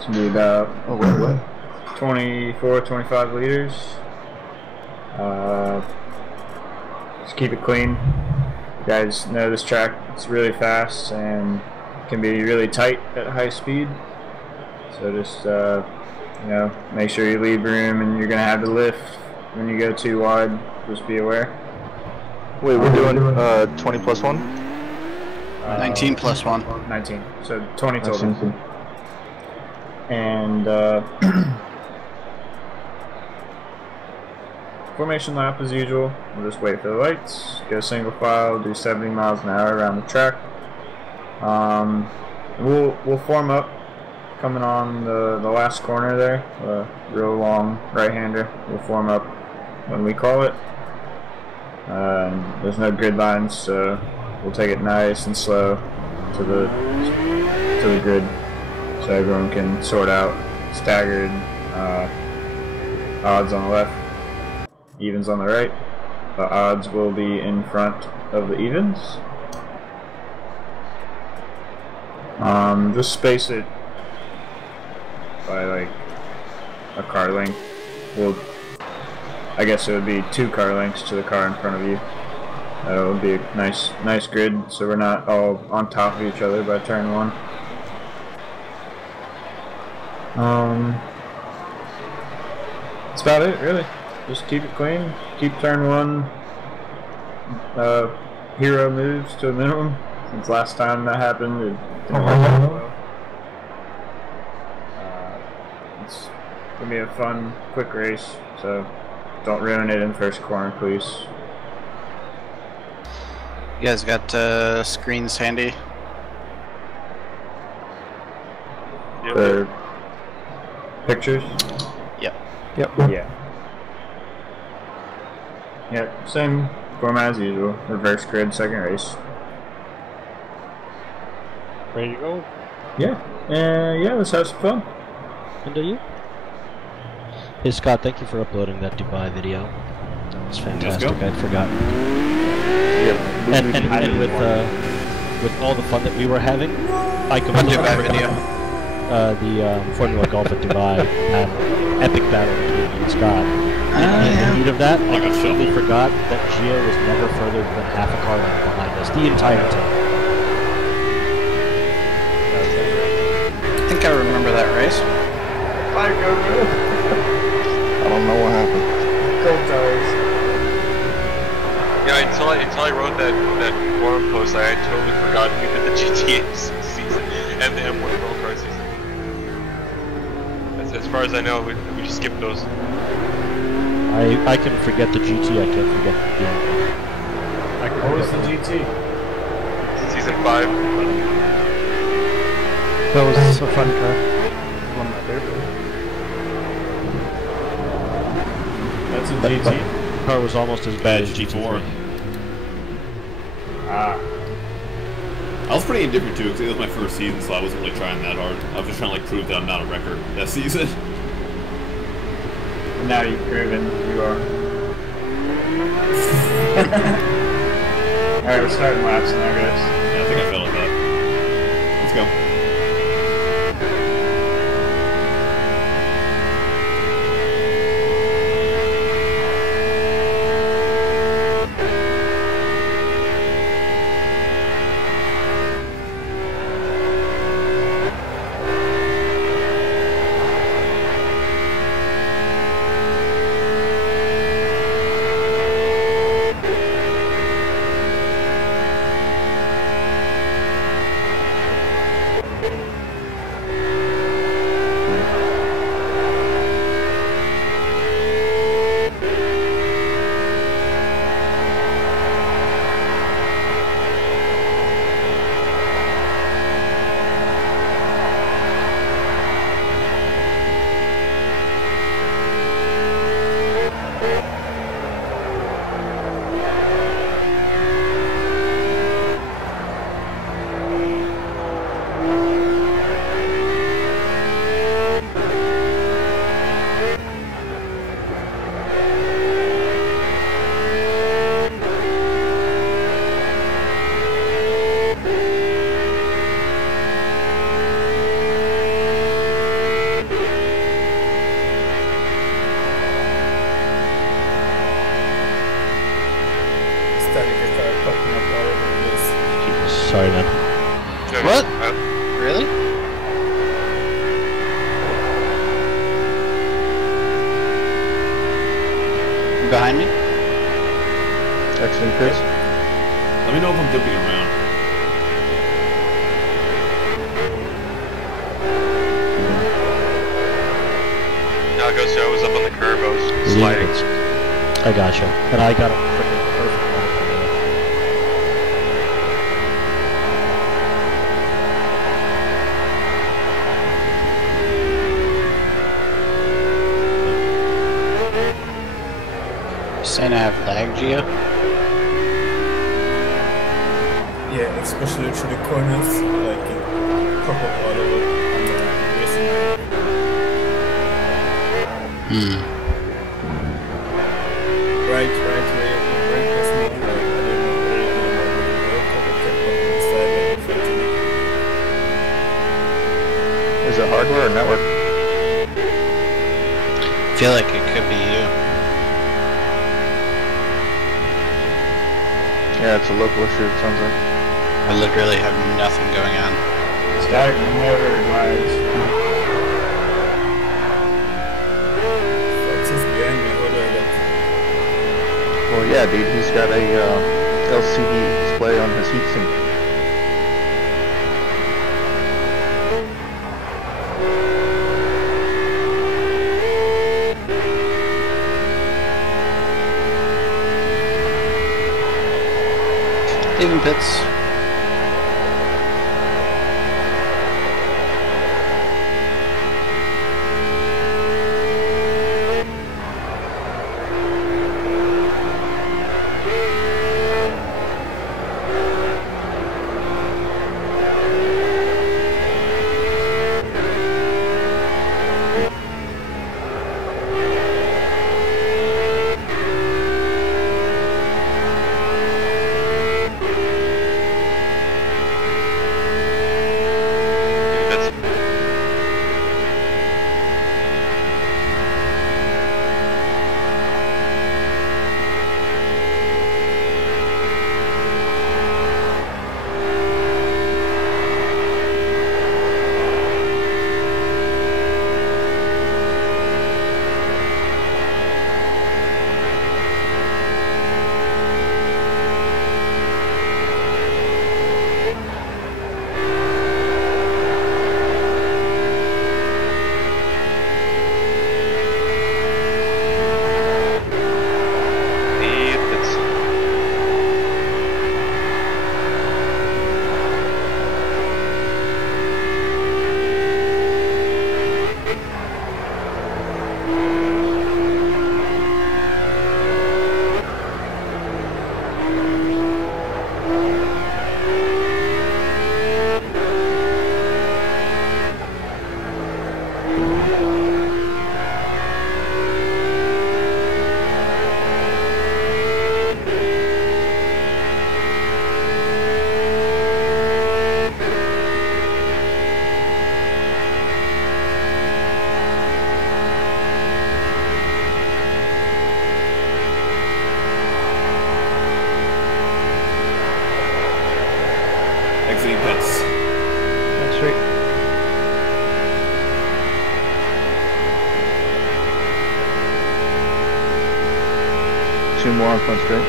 It's going to be about 24, 25 liters. Just keep it clean. You guys know this track, it's really fast and can be really tight at high speed. So just, you know, make sure you leave room, and you're going to have to lift when you go too wide. Just be aware. Wait, we're doing 20 plus 1? 19 plus 1. 19. So 20 total. And formation lap as usual. We'll just wait for the lights, go single file, do 70 miles an hour around the track. We'll form up coming on the last corner there, real long right-hander. We'll form up when we call it. There's no grid lines, so we'll take it nice and slow to the grid, so everyone can sort out staggered odds on the left, evens on the right. The odds will be in front of the evens. Just space it by like a car length. I guess it would be 2 car lengths to the car in front of you. It would be a nice grid, so we're not all on top of each other by turn 1. That's about it, really. Just keep it clean. Keep turn 1 hero moves to a minimum. Since last time that happened, it didn't work out well. It's gonna be a fun, quick race, so don't ruin it in first corner, please. You guys got screens handy? The pictures? Yep. Yeah. Yep, same format as usual. Reverse grid, second race. Ready to go? Yeah. Yeah, let's have some fun. And do you? Hey Scott, thank you for uploading that Dubai video. That was fantastic. I'd forgotten. And with all the fun that we were having, I completely forgot the Formula Golf at Dubai had an epic battle between me and Scott. In the heat of that, I completely forgot that Gio was never further than half a car length behind us the entire time. I think I remember that race. I don't know what happened. Cold tires. Yeah, until I wrote that forum post, I had totally forgotten we did the GTA season and the M1 World Car season. As far as I know, we just skipped those. I can forget the GT, I can't forget the game. What was the GT? Season 5. That was a fun car. One of my favorite. That's a GT? The car was almost as bad as GT4. Ah. I was pretty indifferent too, because it was my first season, so I wasn't really trying that hard. I was just trying to like prove that I'm not a wrecker that season. And now you've proven you are. Alright, we're starting laps now, guys. Yeah, I think I felt like that. Let's go. Sorry, man. What? Really? Behind me? Excellent, Chris. Let me know if I'm dipping around. No, it goes. I was up on the curb. I was sliding. I gotcha. And I got a freaking perfect one for you. Saying I have lag, Gio? Yeah, especially through the corners, like it pop up all over on the racing line. Right where you break this now, like I didn't know where it work, but it kept on the side like in front of me. Is it hardware or network? I feel like it could be you. Yeah, it's a local issue, it sounds like. I literally have nothing going on. Static never lags. Fox is behind me, what do I get? Well, yeah, dude, he's got a LCD display on his heatsink. Leaving pits. Exiting pits. That's sweet. Two more on front straight.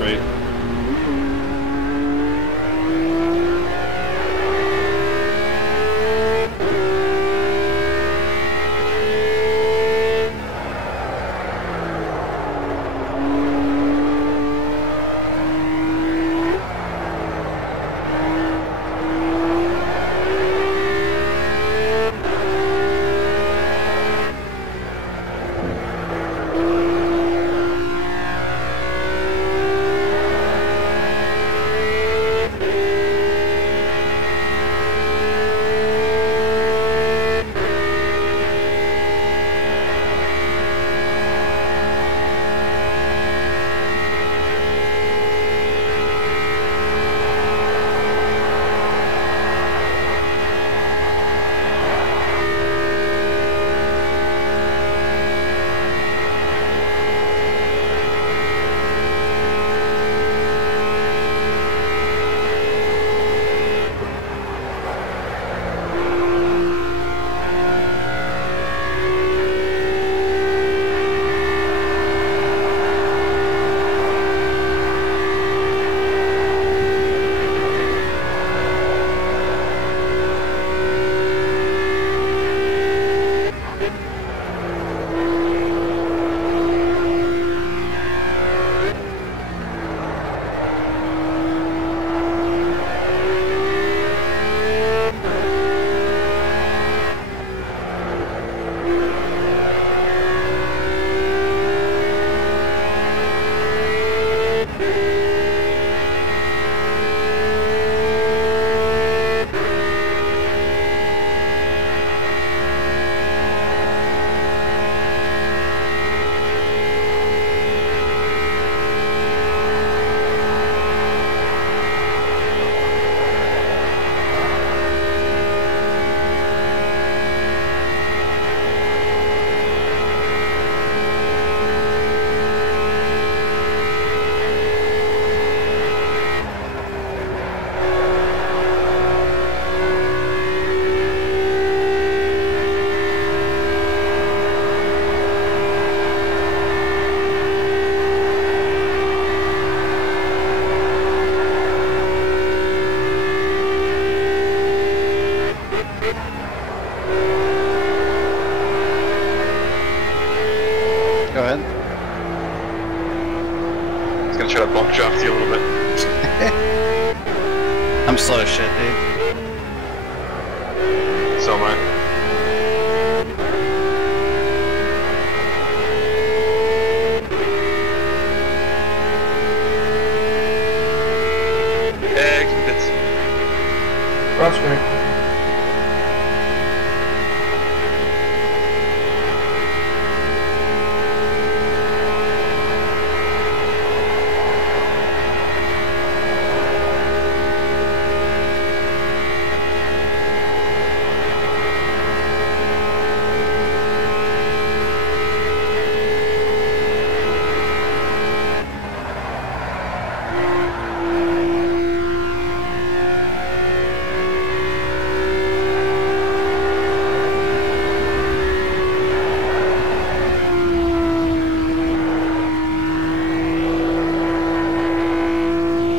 rate. Go ahead. I was gonna try to bump draft you a little bit. I'm slow as shit, dude. So am I. Prospect.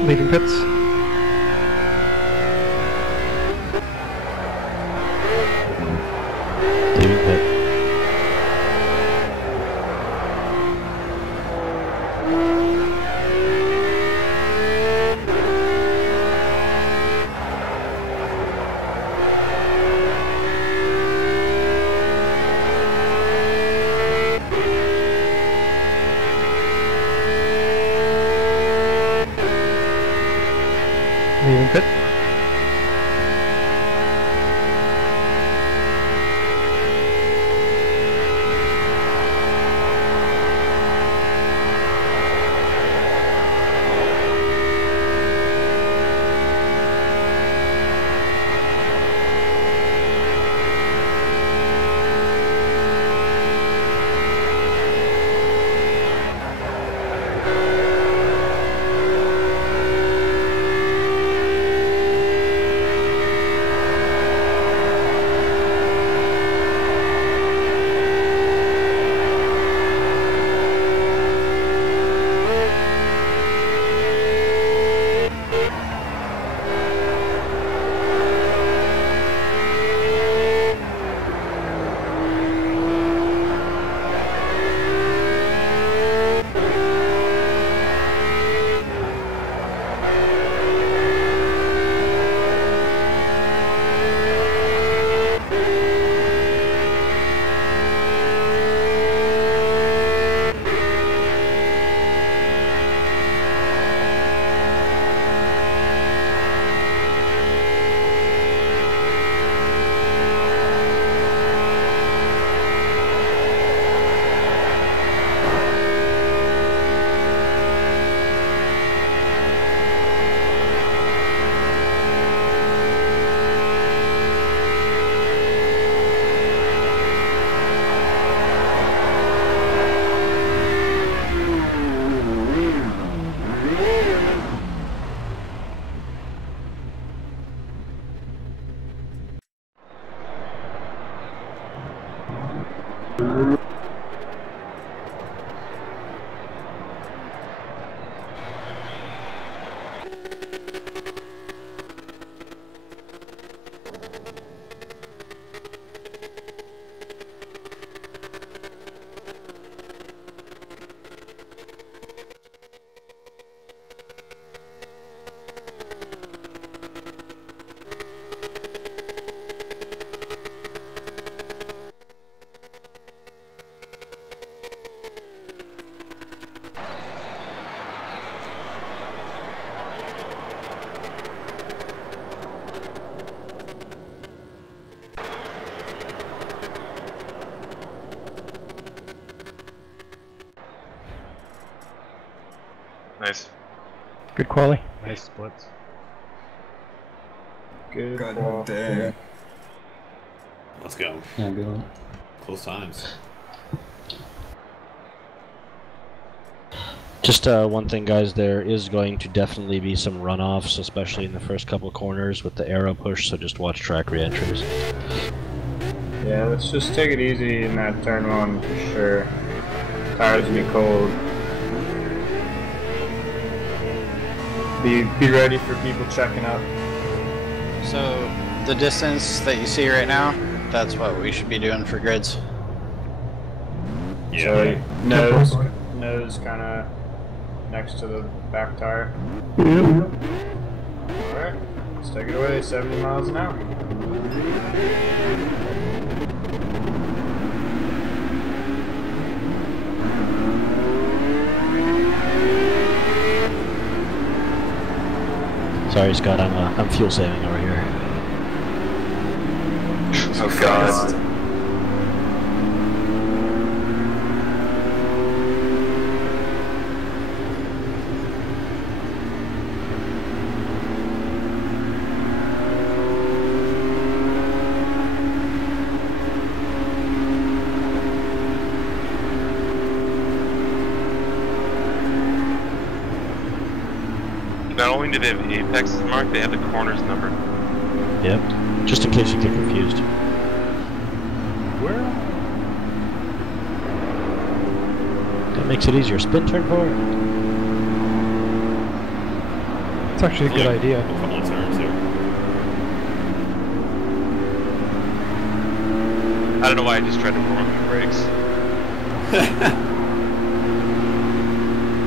Leaving pits. Leaving pit. Nice. Good quality. Nice splits. Good. God damn. Let's go. Yeah, good one. Close times. Just one thing, guys, there is going to definitely be some runoffs, especially in the first couple corners with the arrow push, so just watch track re-entries. Yeah, let's just take it easy in that turn one for sure. Tires will be cold. Be ready for people checking up. So, the distance that you see right now, that's what we should be doing for grids. Yeah. So, nose kind of next to the back tire. Alright, let's take it away, 70 miles an hour. Sorry, Scott, I'm fuel saving over here. Oh god. Not only do they have apexes marked, they have the corners numbered. Yep. Just in case you get confused. Where? That makes it easier. Spin, turn forward. It's actually a good idea. A couple of turns here. I don't know why I just tried to warm up the brakes.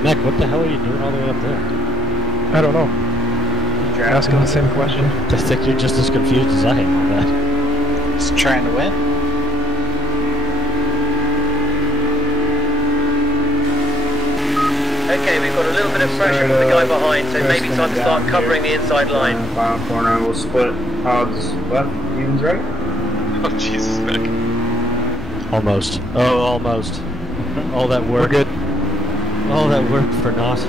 Mac, what the hell are you doing all the way up there? I don't know. Asking the same question. I think you're just as confused as I am on that. Just trying to win. Okay, we've got a little bit of pressure from the guy behind, so maybe time to start covering the inside line. Final corner, we'll split odds left, evens right. Oh Jesus, Mac. Almost. Oh, almost. All that work. We're good. All that work for naught.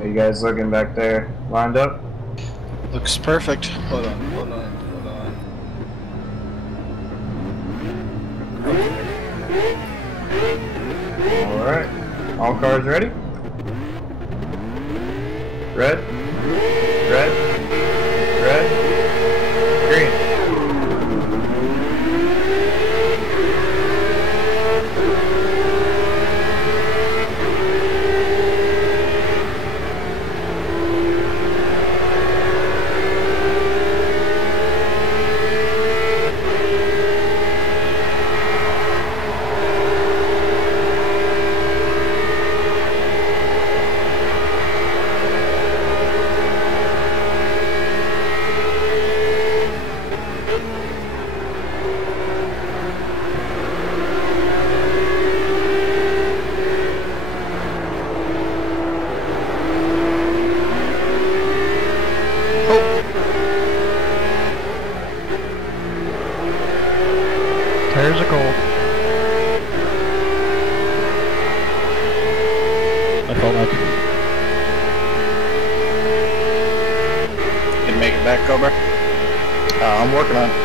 Are you guys looking back there? Lined up? Looks perfect. Hold on. Alright. All cars ready? Red. Red. Red. Green. Cobra? I'm working on it.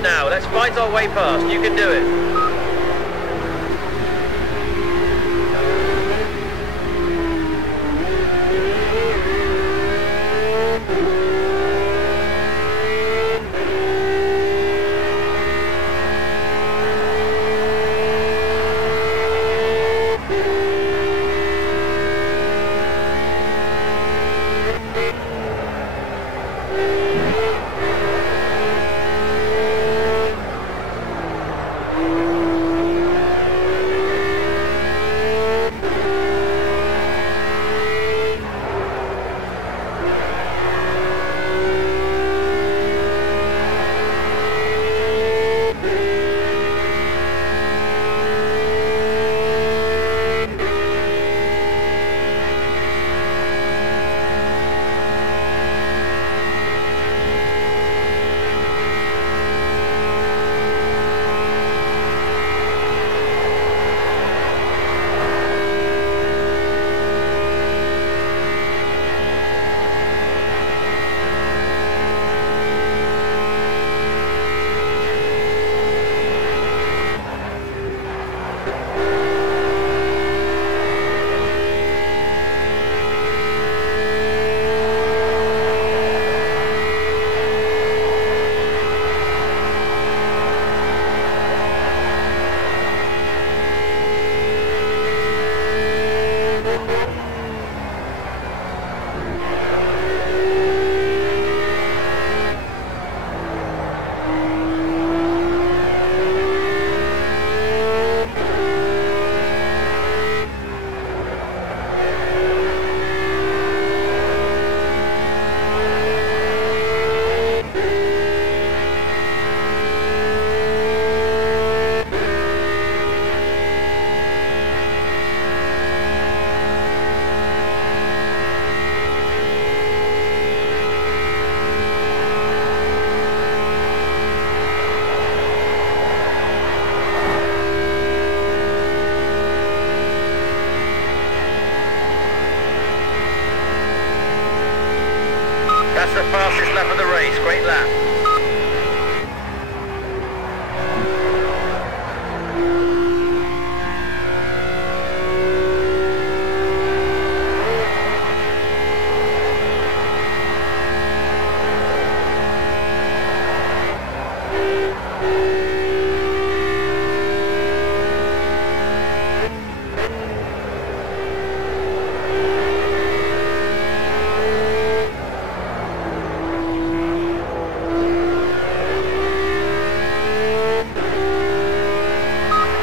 Now, let's fight our way past. You can do it. That's the fastest lap of the race. Great lap.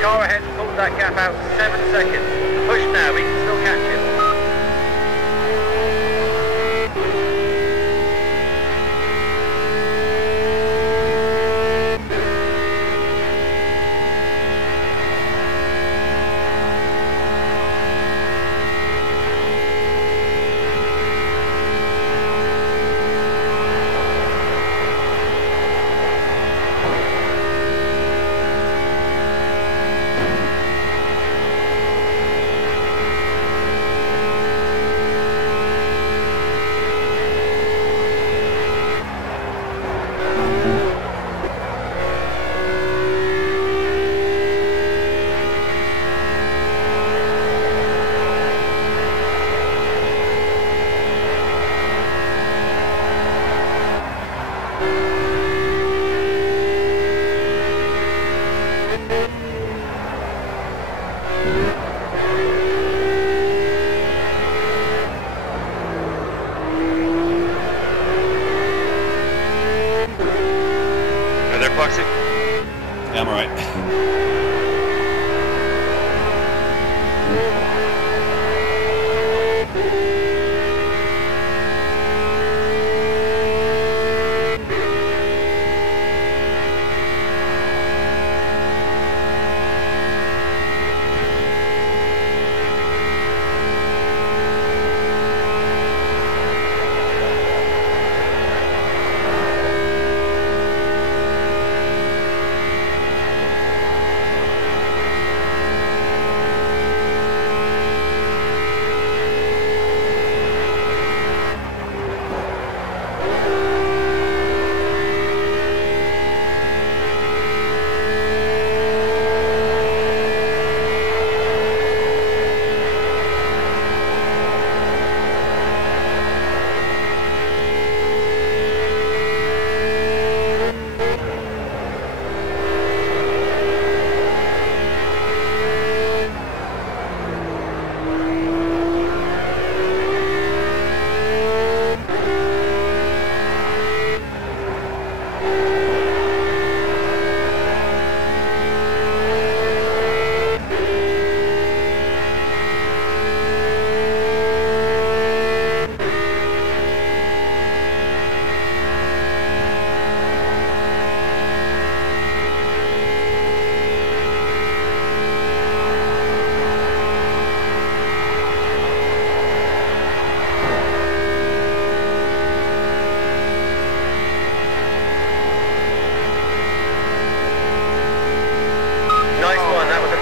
Car ahead pulled that gap out 7 seconds. Push now, we can still catch it. Yeah, I'm alright.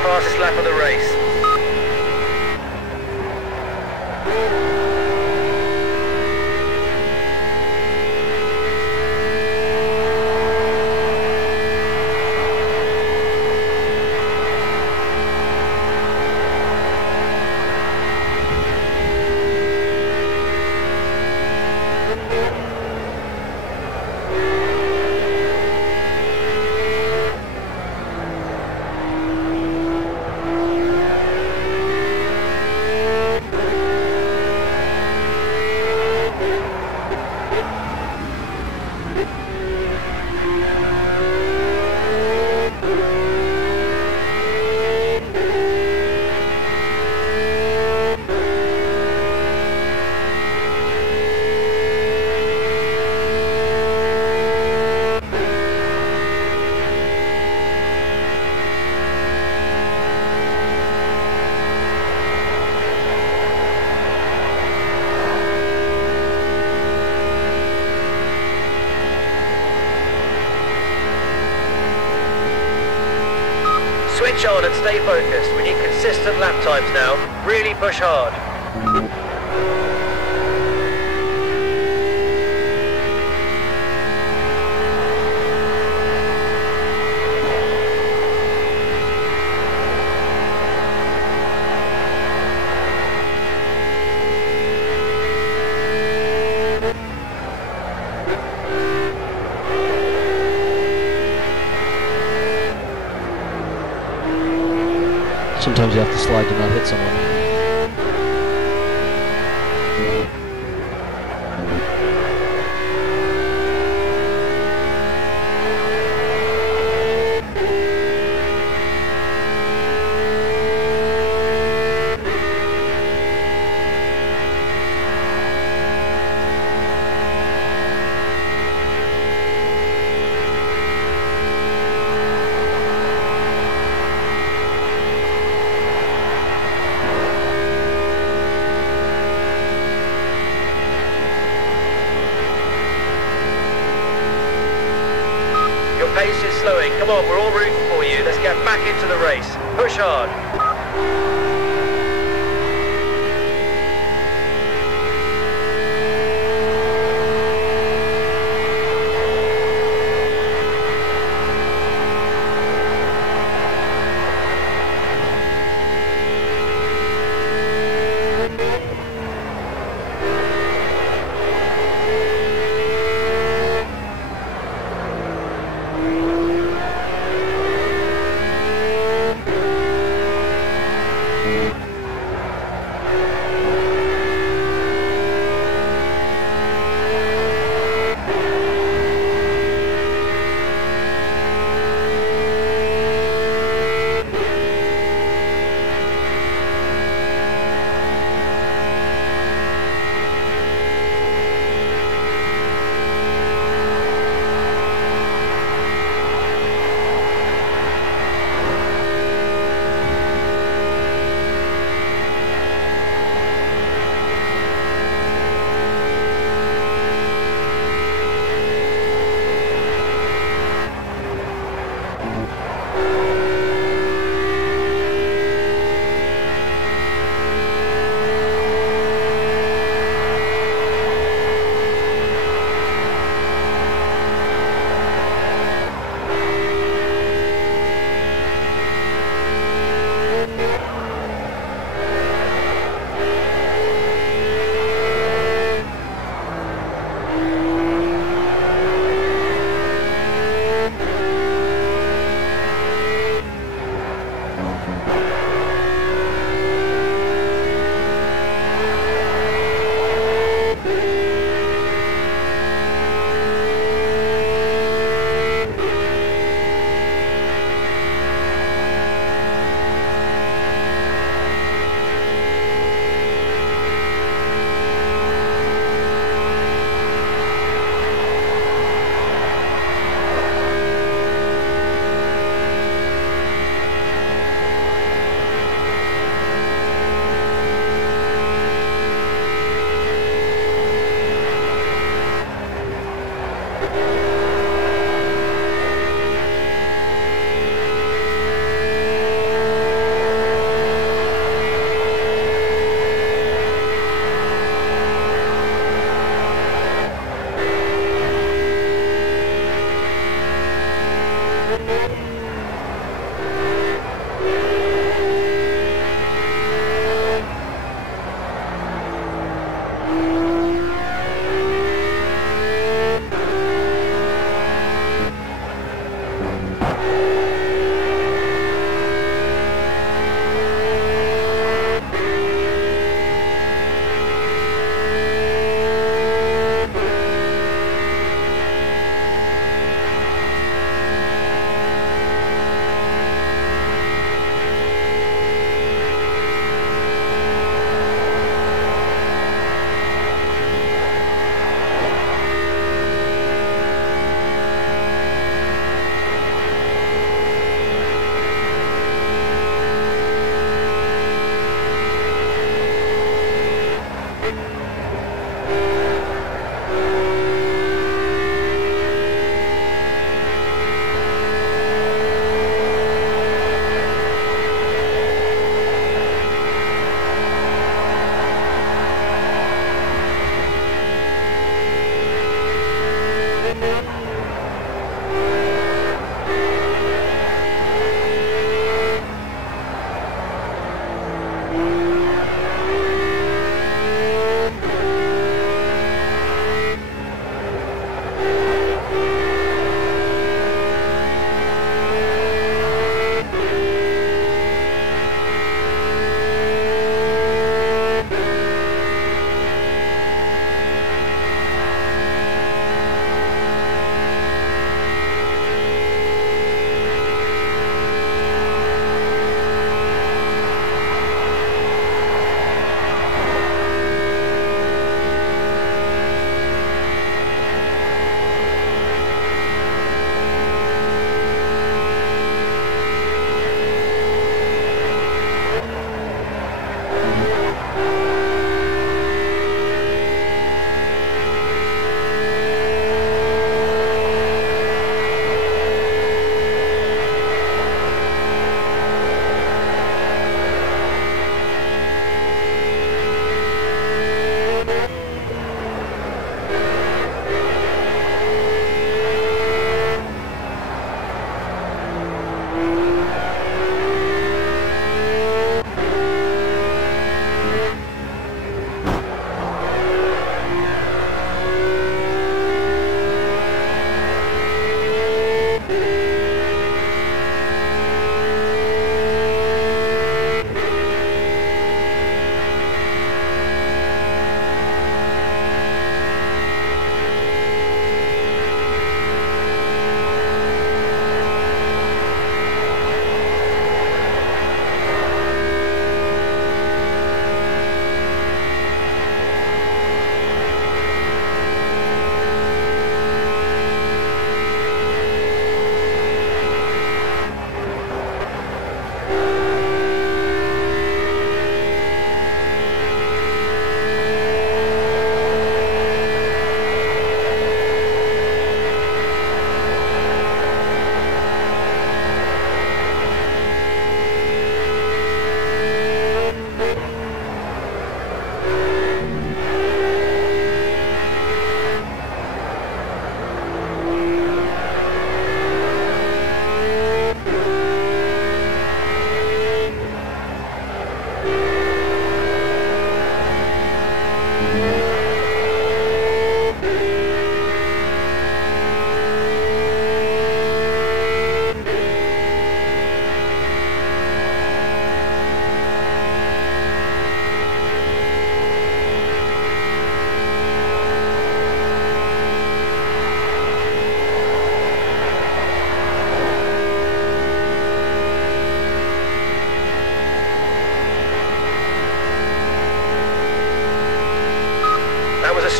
fastest lap of the race. Switch on and stay focused. We need consistent lap times now. Really push hard. Sometimes you have to slide to not hit someone. Pace is slowing. Come on, we're all rooting for you. Let's get back into the race. Push hard.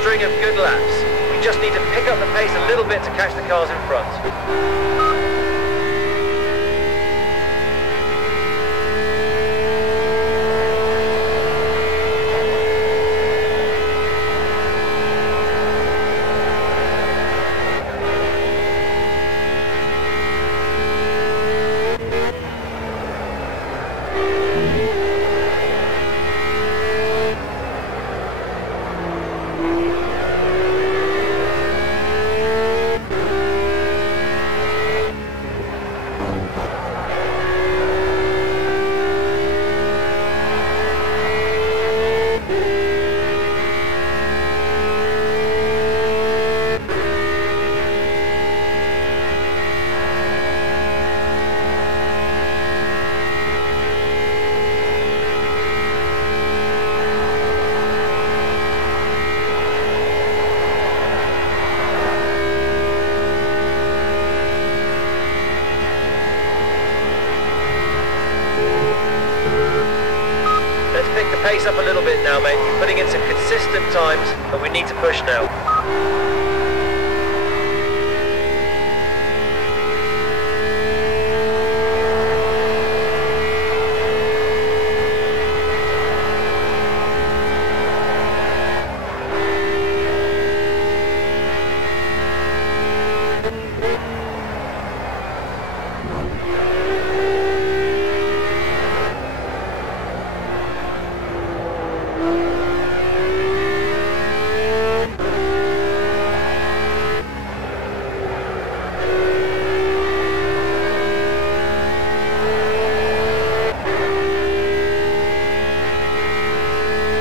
string of good laps. We just need to pick up the pace a little bit to catch the cars in front. Pick the pace up a little bit now, mate. You're putting in some consistent times, but we need to push now.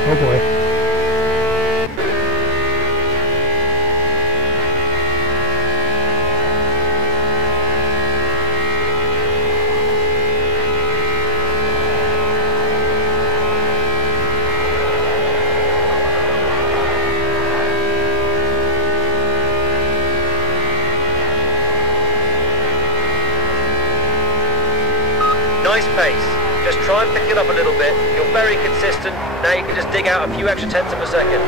Oh boy. Nice pace. Just try and pick it up a little bit. You're very consistent. Now you can just dig out a few extra tenths of a second.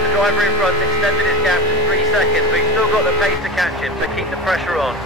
The driver in front extended his gap to 3 seconds, but he's still got the pace to catch him, so keep the pressure on.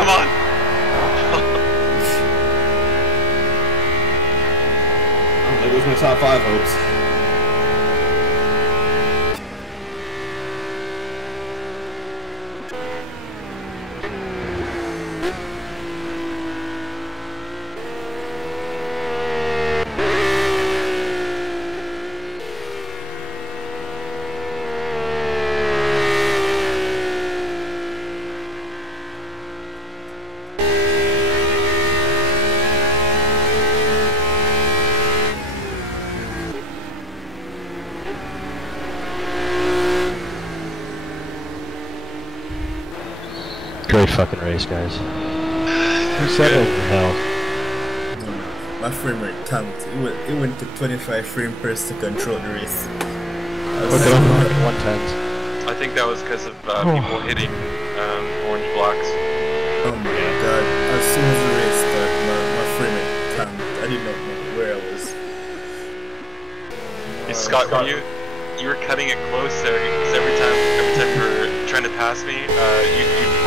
Come on! There goes my top 5 hopes. Great fucking race, guys. Who said it? Hell. My frame rate tanked. It went to 25 frames per second throughout the race. What's it on 110s? I think that was because of people hitting orange blocks. Oh my god. As soon as the race started, my frame rate tanked. I did not know where I was. Hey, Scott, you were cutting it close there, because every time you were trying to pass me, you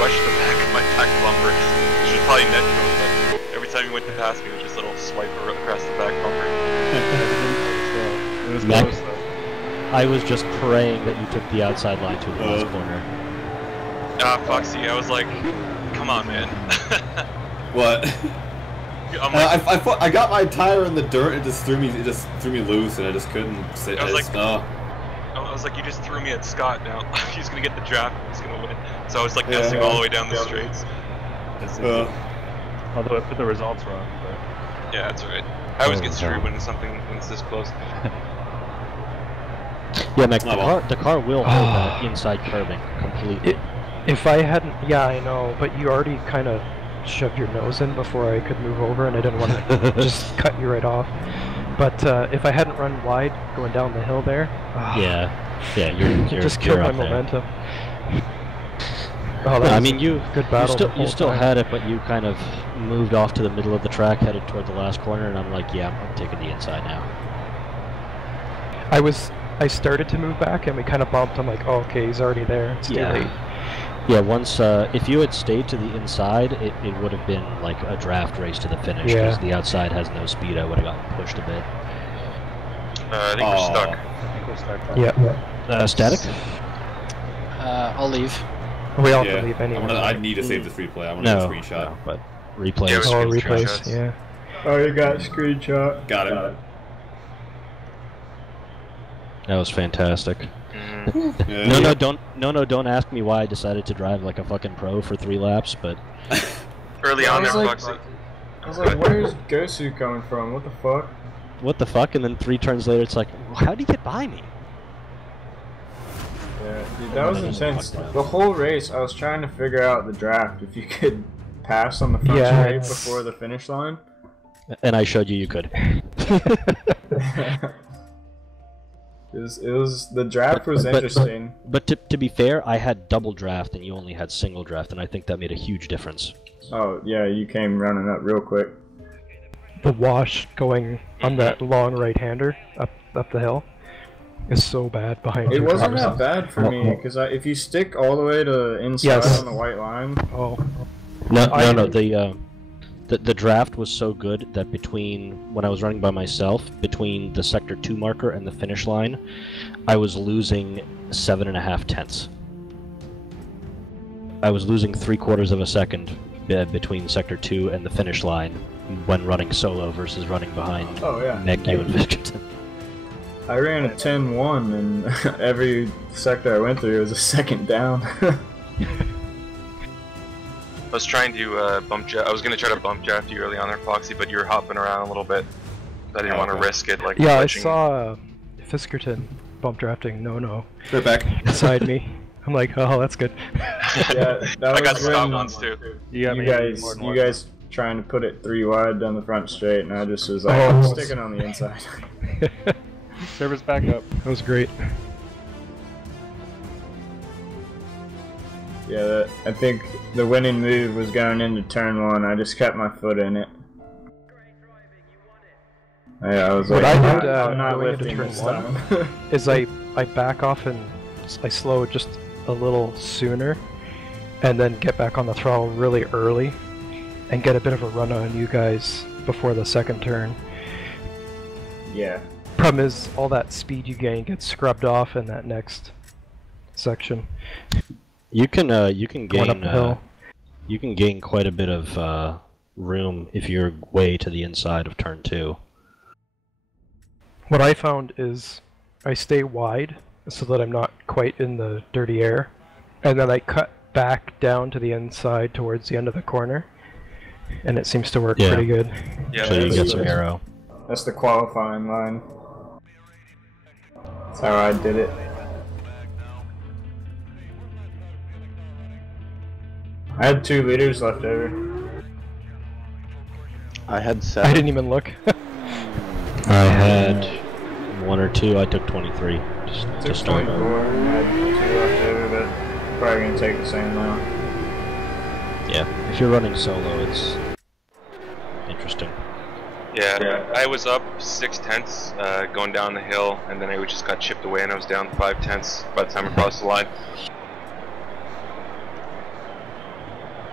rushed the back of my back bumper. You should probably net code, but every time you went to pass me, it was just a little swipe across the back bumper. It was Mac, close though. I was just praying that you took the outside line to the last corner. Foxy, I was like, come on, man. What? I'm like, I got my tire in the dirt. It just threw me loose, and I just couldn't sit. I was like, you just threw me at Scott now. He's gonna get the draft, he's gonna win. So I was like messing all the way down the straights. Although I put the results wrong, but... Yeah, that's right. I always get screwed when it's this close. Yeah, Mac, the car will hold that inside curbing completely. If I hadn't... Yeah, I know, but you already kind of shoved your nose in before I could move over, and I didn't want to just cut you right off. But if I hadn't run wide going down the hill there... you're just killed my up there. momentum. Oh, I mean, you still time. had it, but you kind of moved off to the middle of the track, headed toward the last corner, and I'm like, yeah, I'm taking the inside now. I started to move back, and we kind of bumped. I'm like, oh, okay, he's already there. It's too late. Yeah, once, if you had stayed to the inside, it would have been like a draft race to the finish, because the outside has no speed. I would have gotten pushed a bit. I think we're stuck. I think we're stuck. Yeah. Static? I'll leave. We all can leave anyway. I need to save this replay. I want to get a screenshot. No, but replays. Yeah, replays, yeah. Oh, you got a screenshot. Got it. That was fantastic. Don't ask me why I decided to drive like a fucking pro for 3 laps, but... Early on there, Foxy. I was like, where's Gosu coming from? What the fuck? What the fuck? And then 3 turns later, it's like, how'd he get by me? Yeah, dude, that was intense. The whole race, I was trying to figure out the draft, if you could pass on the front straight before the finish line. And I showed you could. The draft was interesting. But to be fair, I had double draft and you only had single draft, and I think that made a huge difference. Oh, yeah, you came running up real quick. The wash going on that long right-hander up the hill is so bad behind you. It wasn't that bad for me, because if you stick all the way to inside on the white line... No, the draft was so good that when I was running by myself, between the sector 2 marker and the finish line, I was losing 7.5 tenths. I was losing 3/4 of a second between sector 2 and the finish line when running solo versus running behind Nick, you, and Victorton. I ran a 10-1, and every sector I went through was a second down. I was trying to I was going to try to bump draft you early on there, Foxy, but you were hopping around a little bit. I didn't want to risk it. Like I saw Fiskerton bump drafting Right back beside me. I'm like, oh, that's good. Yeah, I got stopped once too. You guys trying to put it 3 wide down the front straight, and I just was like, I'm sticking on the inside. Service back up. That was great. Yeah, I think the winning move was going into turn 1. I just kept my foot in it. Yeah, I was like, I'm not lifting this time. Is I back off and I slow just a little sooner, and then get back on the throttle really early and get a bit of a run on you guys before the second turn. Yeah. Problem is, all that speed you gain gets scrubbed off in that next section. You can Going up the hill. you can gain quite a bit of room if you're way to the inside of turn 2. What I found is I stay wide so that I'm not quite in the dirty air, and then I cut back down to the inside towards the end of the corner, and it seems to work pretty good. Yeah, So you get some arrow. That's the qualifying line. That's how I did it. I had 2 liters left over. I had 7. I didn't even look. I had 1 or 2. I took 23 just to start. 24 and I had 2 left over, but probably gonna take the same amount. Yeah, if you're running solo, it's interesting. Yeah, I was up 6/10 going down the hill, and then I just got chipped away, and I was down 5/10 by the time I crossed the line.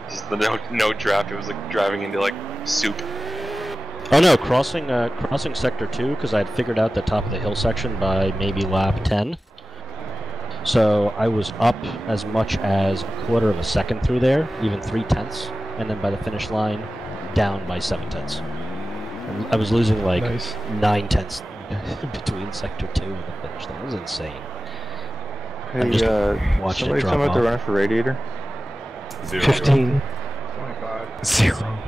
Just no draft. It was like driving into like soup. Oh no, crossing sector 2 because I had figured out the top of the hill section by maybe lap 10. So I was up as much as 1/4 of a second through there, even 3/10, and then by the finish line, down by 7/10. I was losing like 9/10 between sector 2 and the finish. That was insane. Hey, I'm just watching somebody it drop tell me what off. they're running for radiator? 0. 15. 25. 0.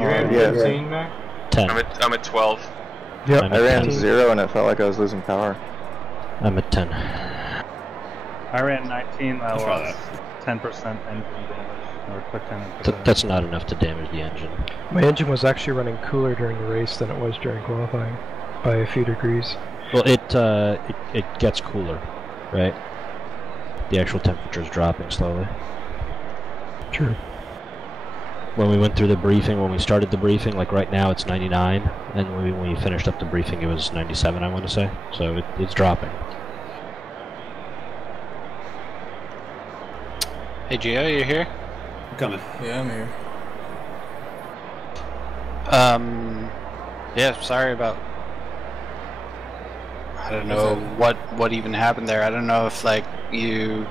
You're at yeah. 15, Mac? 10. I'm at 12. Yep. I'm I at ran 10. 0 and it felt like I was losing power. I'm at 10. I ran 19, I I'll try lost 10% engine damage, or took 10%. That's not enough to damage the engine. My engine was actually running cooler during the race than it was during qualifying, by a few degrees. Well, it gets cooler, right? The actual temperature is dropping slowly. True. When we went through the briefing, when we started the briefing, like right now it's 99, and when we finished up the briefing it was 97, I want to say. So it's dropping. Hey Gio, you here? I'm coming. Yeah, I'm here. Yeah, sorry about... I don't know what even happened there. I don't know if like you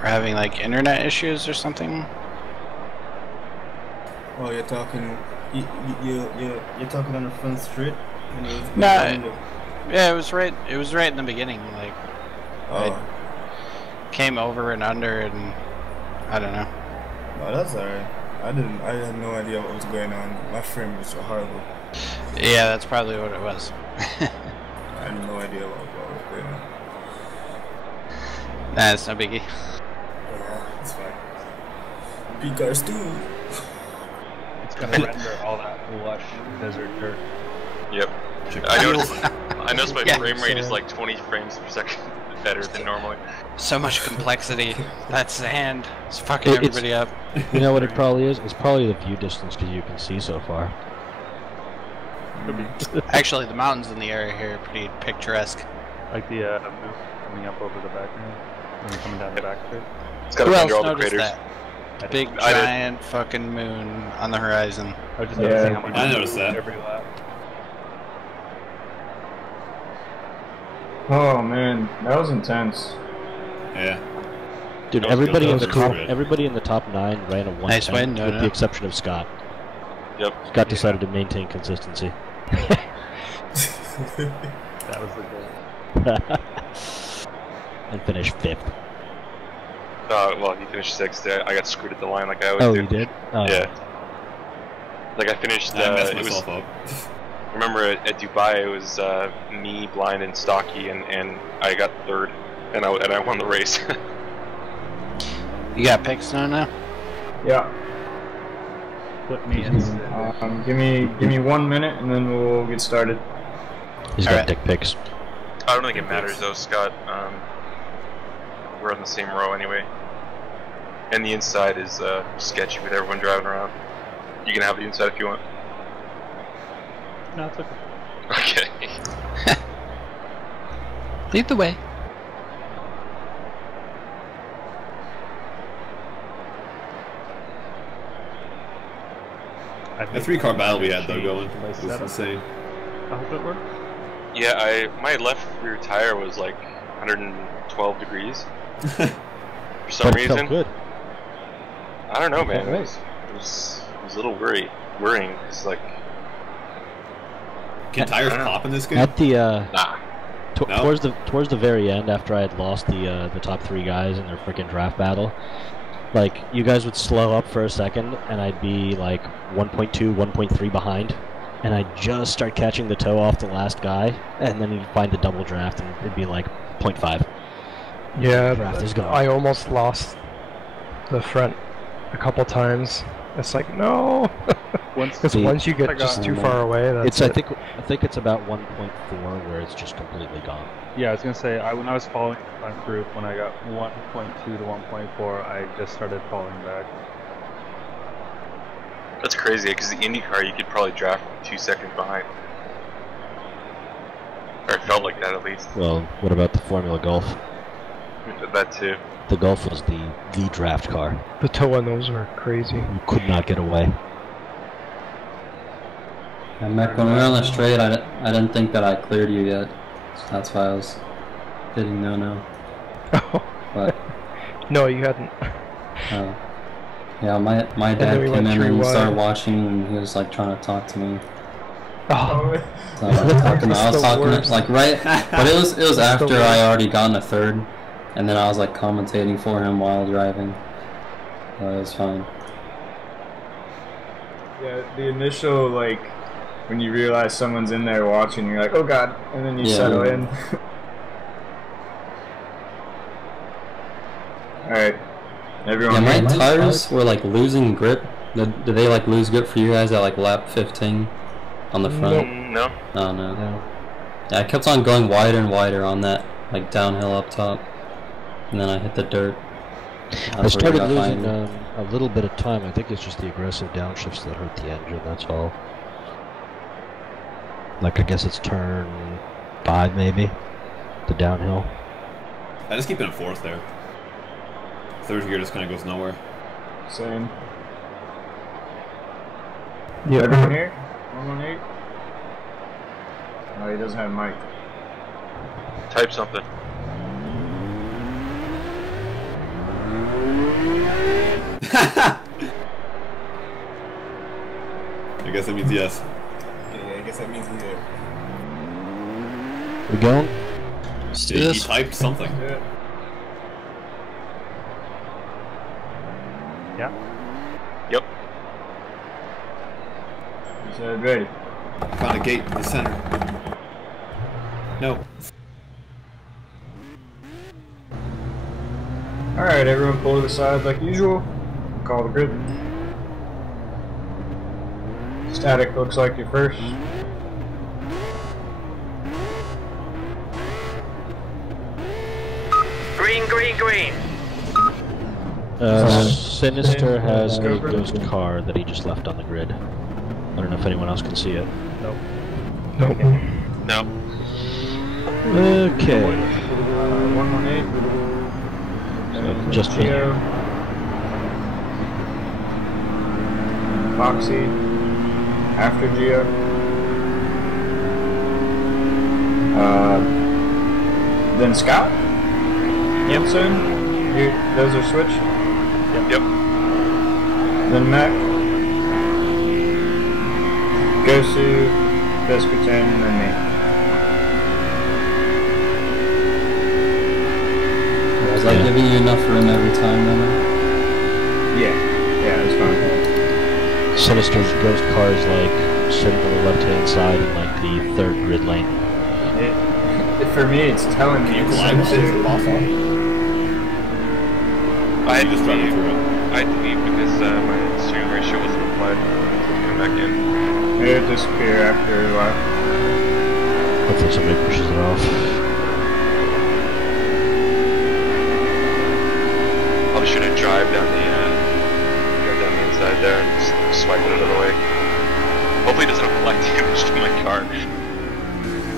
were having like internet issues or something. Oh, you're talking. You're talking on the front street. No, yeah, it was right in the beginning. Like, I came over and under, and I don't know. Oh, that's alright. I had no idea what was going on. My frame was horrible. Yeah, that's probably what it was. I had no idea what was going on. Nah, it's no biggie. Yeah, it's fine. Beat cars too. It's gonna render all that lush desert dirt. Yep. I noticed my frame rate is like 20 frames per second better than normally. So much complexity. That sand is fucking everybody up. You know what it probably is? It's probably the view distance because you can see so far. Actually, the mountains in the area here are pretty picturesque. Like the moon coming up over the background when you're coming down the back straight. It's got Who to else all the noticed craters. that? Big giant fucking moon on the horizon. I was just noticing how much I noticed that. every lap. Oh man, that was intense. Yeah. Dude, That was everybody good. in That the was top, good. everybody in the top 9 ran a 110, Nice win, with the exception of Scott. Yep. Scott decided to maintain consistency. That was the goal. And finished 5th. Well, he finished 6th. I got screwed at the line like I always do. Oh, you did? Oh. Yeah. Like I finished. I messed it was. myself up. Remember at Dubai, it was me, Blind, and Stocky, and I got 3rd, and I won the race. You got picks now? Yeah. Put me in. Give me 1 minute and then we'll get started. He's got dick pics. I don't think it matters though, Scott. We're on the same row anyway, and the inside is sketchy with everyone driving around. You can have the inside if you want. No, it's okay. Okay. Lead the way. The 3-car battle we had though going was insane. I hope it worked. Yeah, my left rear tire was like 112 degrees for some But it reason. felt good. I don't know, It man. felt It right. was a little worrying. It's like Can tires pop in this game? At the nah. No? towards the very end, after I had lost the top 3 guys in their freaking draft battle, like you guys would slow up for a second, and I'd be like 1.2, 1.3 behind, and I'd just start catching the toe off the last guy, and then you'd find the double draft, and it'd be like 0.5. Yeah, Draft is gone. I almost lost the front a couple times. It's like, no! Because once you get just too far away, that's I think it's about 1.4 where it's just completely gone. Yeah, I was gonna say, when I was following my group, when I got 1.2 to 1.4, I just started falling back. That's crazy, because the IndyCar you could probably draft 2 seconds behind. Or it felt like that at least. Well, what about the Formula Golf? That too. The Golf was the draft car. The toe on those were crazy. You could not get away. And Mac, when we were on the straight, I didn't think that I cleared you yet. So that's why I was hitting no. But No, you hadn't. yeah, my dad we came went in through and started watching, and he was like trying to talk to me. Oh, So I was talking like right, but it was after I already gotten a third, and then I was like commentating for him while driving. So it was fine. Yeah, the initial, like, when you realize someone's in there watching, you're like, oh god, and then you settle in. Alright, everyone. Yeah, my tires were like losing grip. Did they like lose grip for you guys at like lap 15 on the front? No. Oh no. Yeah, I kept on going wider and wider on that like downhill up top, and then I hit the dirt. I started losing a little bit of time. I think it's just the aggressive downshifts that hurt the engine, that's all. Like, I guess it's turn 5 maybe, the downhill. I just keep it in 4th there. 3rd gear just kind of goes nowhere. Same. Yeah. Everyone here? 118? Oh, he doesn't have a mic. Type something. I guess that means yes. Yeah, I guess that means yeah. We going? He typed something. Yeah. Yep. He said ready. Found a gate in the center. No. Alright, everyone pull to the side like usual. Call the grid. Static looks like you're first. Green. Sinister has a ghost car that he just left on the grid. I don't know if anyone else can see it. Nope. No. Okay. 118. So just me. Geo. Foxy. After Geo. Then Scott? Yep. Soon? Those are switched? Yep. Then Mac. Gosu, Vespertin, and then me. Was I giving you enough room every time then? Yeah, it's fine. Sinister's ghost car is like sitting on the left-hand side in like the 3rd grid lane. For me, it's telling me it's Sinister. I had to leave because my steering ratio wasn't applied. Come back in. It would disappear after a while. Hopefully somebody pushes it off. Probably shouldn't drive down the inside there and just swipe it another way. Hopefully it doesn't apply damage to my car.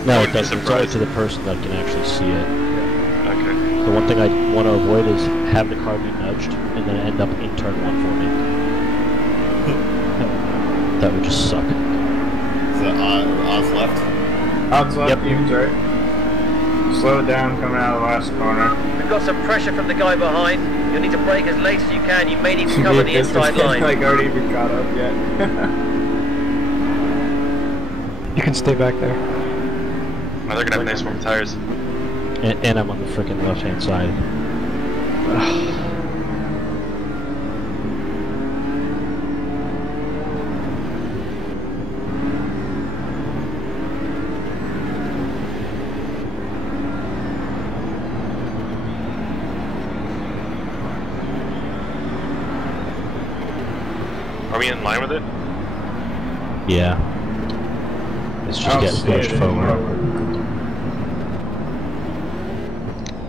No, it doesn't. It's only to the person that can actually see it. Okay. The one thing I want to avoid is have the car be nudged and then end up in turn 1 for me. That would just suck. Is that odds left? Odds left, Yep. evens right. Slow it down coming out of the last corner. We've got some pressure from the guy behind. You'll need to brake as late as you can. You may need to cover the This inside hasn't, line. like already been caught up yet. You can stay back there. Oh, they're gonna have nice warm tires. And I'm on the frickin' left-hand side. Are we in line with it? Yeah. It's just getting pushed forward.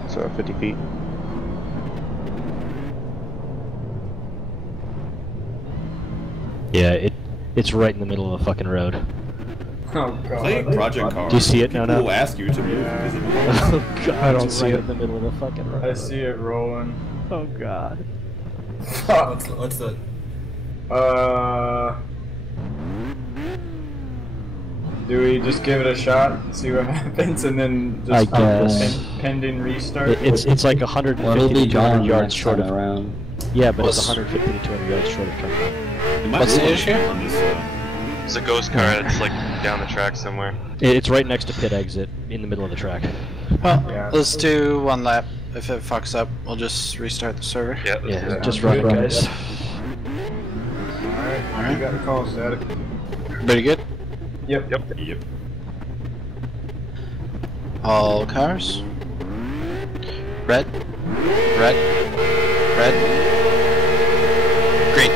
So 50 feet. Yeah, it's right in the middle of the fucking road. Oh god. Playing Project Car. Do you see it now? People will ask you to move. Oh god, I don't it's see right it. in the middle of the fucking road. I see it rolling. Oh god. What's that? Do we just give it a shot and see what happens, and then just I guess. pending restart? It's like 150 Well, it'll be to 200 gone yards next short time of. around. Yeah, but it's 150 to 200 yards short of coming out. What's the issue? On this, There's a ghost car that's like down the track somewhere. It's right next to pit exit in the middle of the track. Well, Yeah. let's do one lap. If it fucks up, we'll just restart the server. Yeah, let's do Yeah, that. just run it, guys. Alright, you got the call static. Pretty good. Yep. Yep. All cars. Red. Red. Red. Green.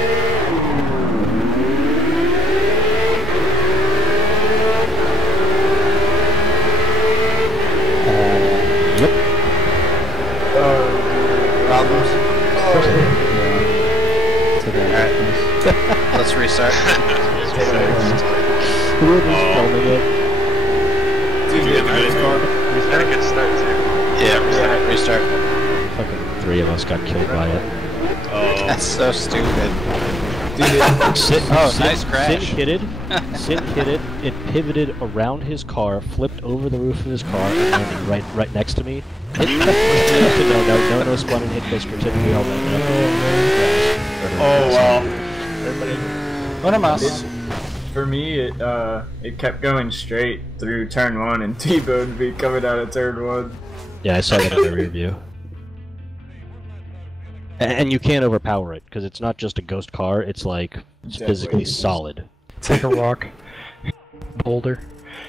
Yep. Problems? Alright. Let's restart. Who are these filming it? Did you get the ghost car? Had a good start too. Yeah, restart. Fucking 3 of us got killed by it. Oh. That's so stupid. Sin, Nice crash. Sin kitted, it pivoted around his car, flipped over the roof of his car, and landed right next to me. No spun and hit Fiskerton. We all landed up. Oh wow. What am I? For me, it kept going straight through turn 1 and T-boned me coming out of turn 1. Yeah, I saw that in the rear view. And you can't overpower it, because it's not just a ghost car, it's like, it's physically solid. It's like a rock boulder.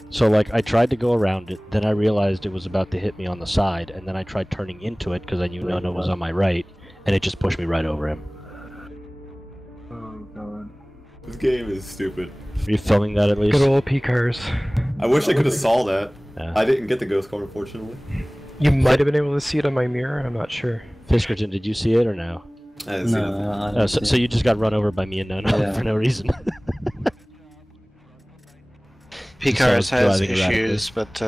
So like, I tried to go around it, then I realized it was about to hit me on the side, and then I tried turning into it, because I knew Nono was on my right, and it just pushed me right over him. Oh god. This game is stupid. Are you filming that at least? Good old P cars. I wish I could have saw that. Yeah. I didn't get the ghost car, unfortunately. You might have been able to see it on my mirror, I'm not sure. Fiskerton, did you see it or no? I didn't see nothing. No, I Oh, didn't so see you just got run over by me and Nono Yeah. for no reason. P-Cars So, has driving issues, but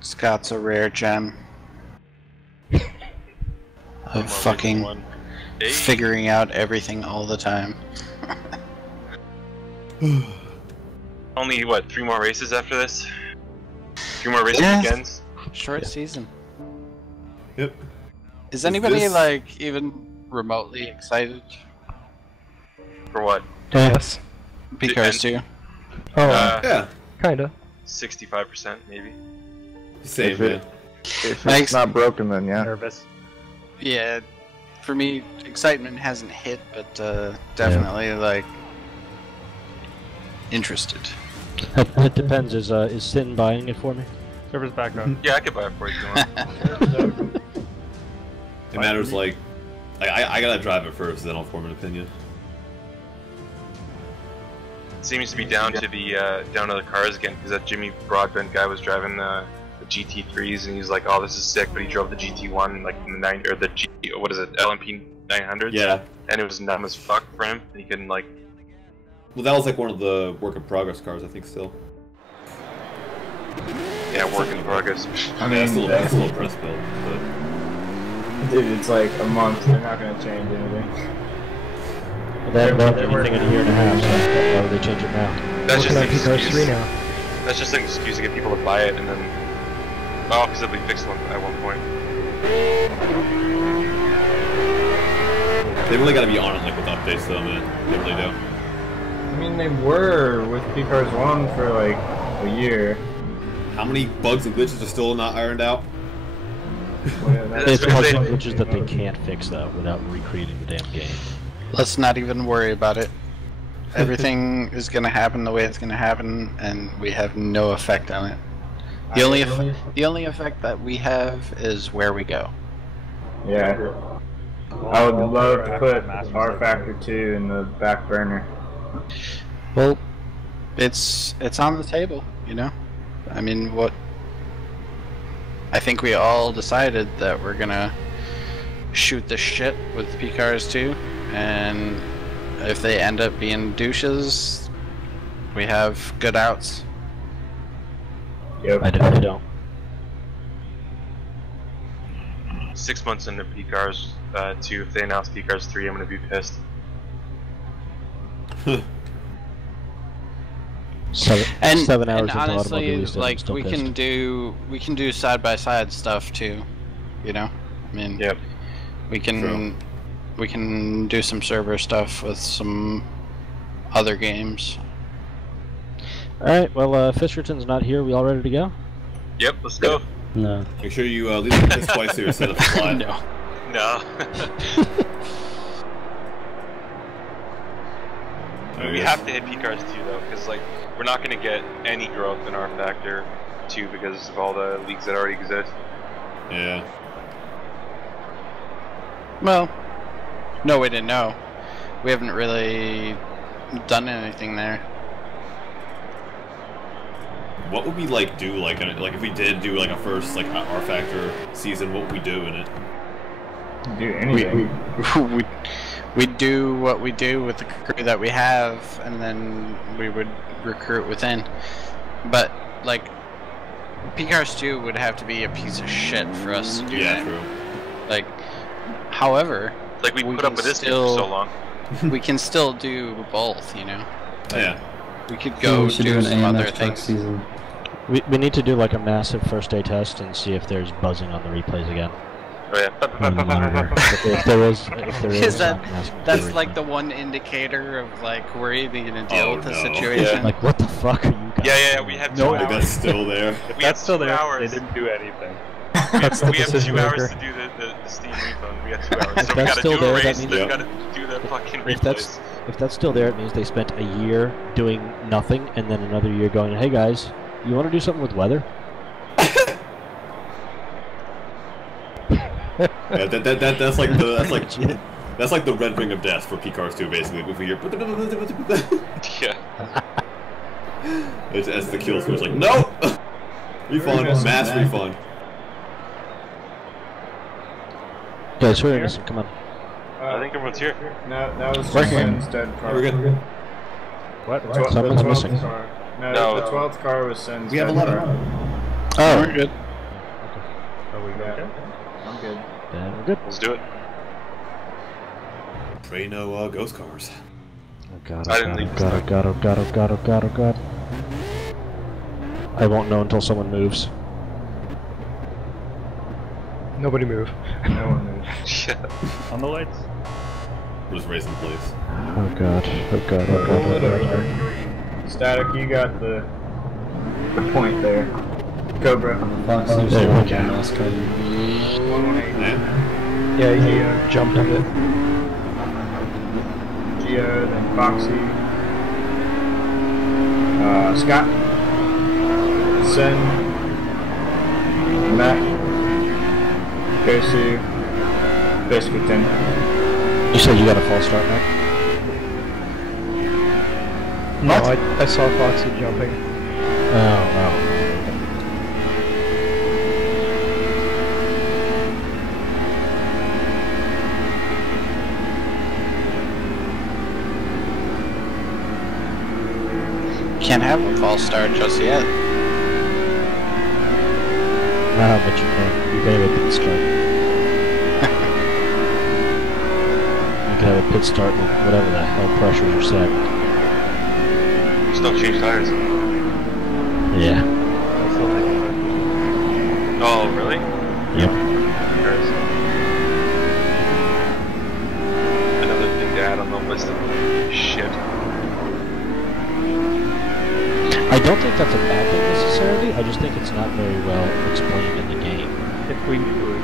Scott's a rare gem. Of fucking figuring out everything all the time. Only what? 3 more races after this? 3 more race weekends? Short season. Yep. Is anybody this- like even remotely excited? For what? Yes. P-Cars too. Oh, Yeah. kinda. 65% maybe. Same, If it- man. If Thanks. it's not broken, then yeah. Nervous. Yeah, for me, excitement hasn't hit, but definitely like interested. It depends. Is Sin buying it for me? Server's back up. Yeah, I could buy it for you if you want. It matters like I gotta drive it first, then I'll form an opinion. It seems to be down to the cars again because that Jimmy Broadbent guy was driving the GT3s and he's like, oh, this is sick, but he drove the GT1 like in the what is it, LMP 900s? Yeah. And it was numb as fuck for him. And he couldn't like. Well, that was like one of the work in progress cars, I think. Still. Yeah, work in progress. I mean, that's a little press build, but dude, it's like a month. They're not gonna change anything. They haven't changed anything in a year and a half, so why would they change it now? That's just an Working on excuse. PRD now. That's just an excuse to get people to buy it, and then oh, because it'll be fixed at one point. They really got to be on it like with updates, though, man. They really do. I mean, they were with PCARS 1 for like a year. How many bugs and glitches are still not ironed out? It's bugs and glitches that they can't fix though without recreating the damn game. Let's not even worry about it. Everything is gonna happen the way it's gonna happen, and we have no effect on it. The only effect that we have is where we go. Yeah. I would love to put R Factor 2 in the back burner. Well, it's on the table, you know? I mean, I think we all decided that we're gonna shoot the shit with PCARS 2, and if they end up being douches, we have good outs. Yep. I don't. 6 months into PCARS 2, if they announce PCARS 3, I'm gonna be pissed. 7 hours And into honestly, automobile like we can do side by side stuff too, you know. I mean, yep. We can do some server stuff with some other games. All right. Well, Fisherton's not here. We all ready to go? Yep. Let's go. No. Make sure you leave the piss twice here instead of fly. No. No. We have to hit PCARS 2 though, because like we're not going to get any growth in our Factor 2 because of all the leagues that already exist. Yeah. Well, no, we didn't know. We haven't really done anything there. What would we like do like if we did do like a first like R Factor season? What would we do in it? Do anything. We do what we do with the crew that we have, and then we would recruit within. But like, PCARS 2 would have to be a piece of shit for us to do that. True. Like, however, like we put up with this dude for so long. We can still do both, you know. Like, yeah. We could go do some other things. Season. We need to do like a massive first day test and see if there's buzzing on the replays again. Oh yeah. if there is, that's like the one indicator of like we're even gonna deal with the situation. Yeah. Like what the fuck are you guys? Yeah, we have 2 hours. That's still there. That's still there. They didn't do anything. We have 2 hours to do the Steam refund. We have 2 hours, so we gotta do a race. Then we gotta do the fucking replays. If that's still there, it means they spent a year doing nothing, and then another year going, "Hey guys, you want to do something with weather?" Yeah, that's like the red ring of death for PCARS 2, basically. Yeah. As the kill screen is like, no! Refund, mass refund. Guys, who are missing? Come on. I think everyone's here. No, that was Sen's dead car. We're good. What? Someone's missing. Car. No, the 12th car was Sen's We have dead 11. car. Oh, we're good. Are we okay? I'm good. Then we're good. Let's do it. Pray no ghost cars. Oh god, I didn't leave oh god. I won't know until someone moves. Nobody move. No one moved. On the lights. We're just racing place. Oh god, oh god, oh god, oh god. Static, you got the point there. Cobra. Fox, There we go. 118. Yeah, he jumped a bit. Geo, then Foxy. Scott. Sen. Matt. Kosu. Biscuitin. You said you got a false start, Matt? No, I saw Foxy jumping. Oh. Can't have a false start just yet. Ah, but you can. You gotta wait for the start. You can have a pit start with whatever the hell pressures are set. Just don't change tires. Yeah. Oh, really? Yep. Another thing to add on the list of shit. I don't think that's a bad thing necessarily. I just think it's not very well explained in the game. If we knew it,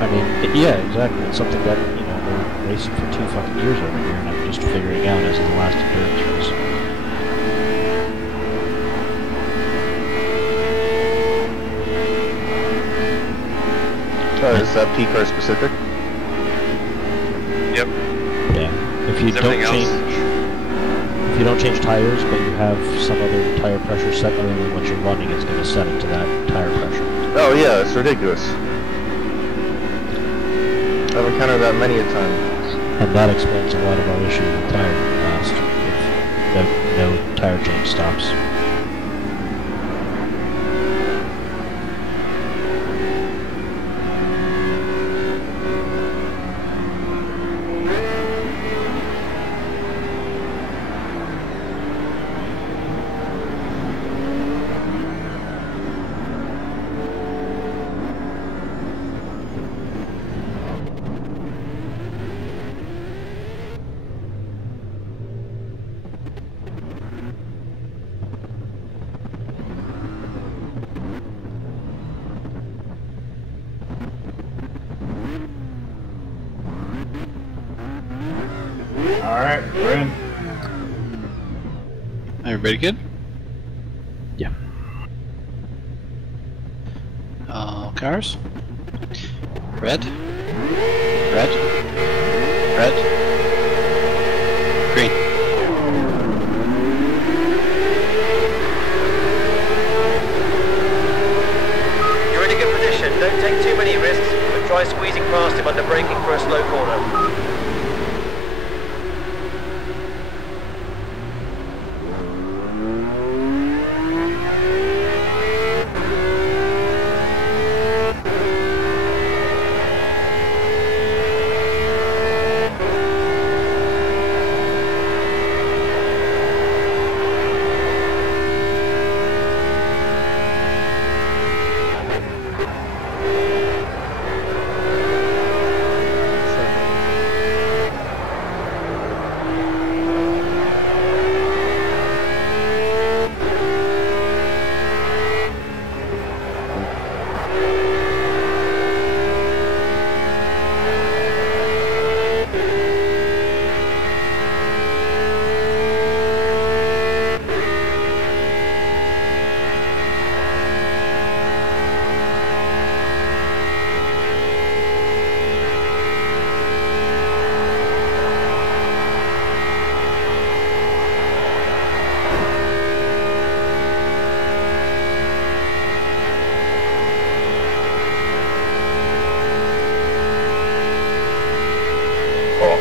I mean, yeah, exactly. It's something that, you know, we're racing for 2 fucking years over here, and I'm just figuring out as the last endurance race. Is that P-car specific? Yep. Yeah. If you don't change tires, but you have some other tire pressure set other than what you're running, it's going to set it to that tire pressure. Oh yeah, it's ridiculous. I've encountered that many a time. And that explains a lot of our issues with tire blast, with no tire change stops. Alright, we're in. Everybody good? Yeah. All cars. Red. Red. Red. Green. You're in a good position. Don't take too many risks, but try squeezing past him under braking for a slow corner.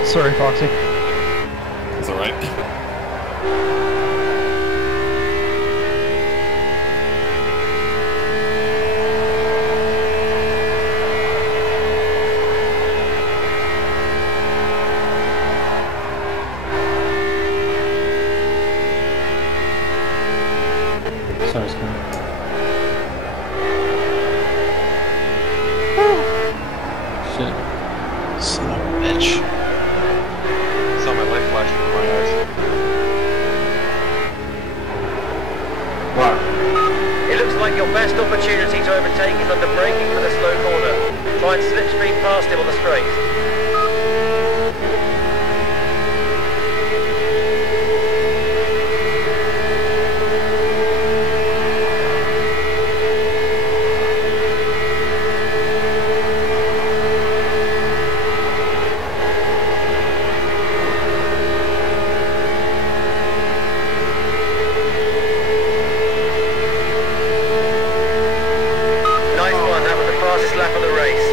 Sorry, Foxy. It's alright. Sorry, Scott. Shit. Son of a bitch. Saw my light flash before my eyes. What? It looks like your best opportunity to overtake is under braking for the slow corner. Try and slipstream past him on the straight. Nice one, that was the fastest lap of the race.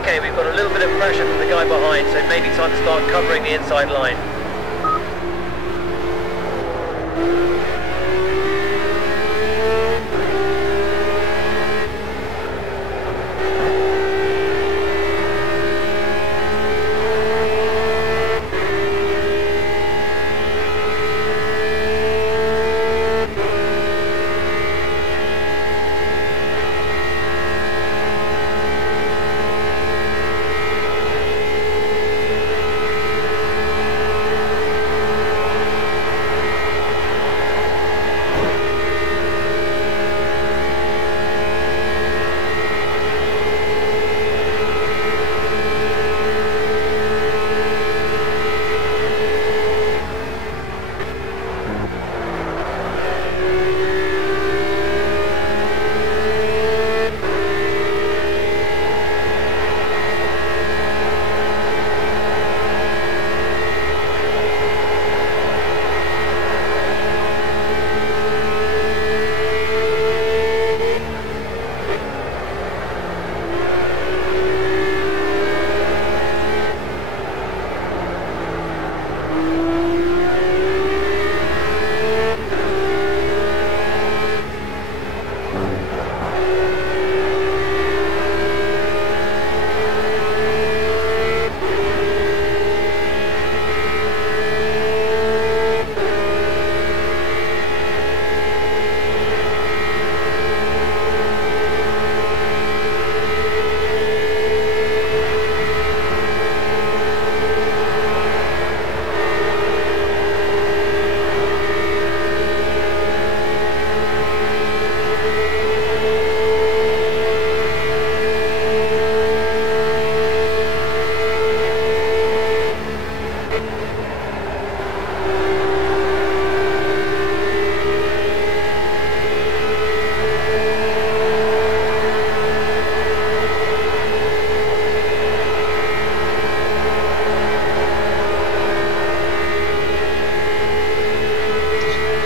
Okay, we've got a little bit of pressure from the guy behind, so maybe time to start covering the inside line.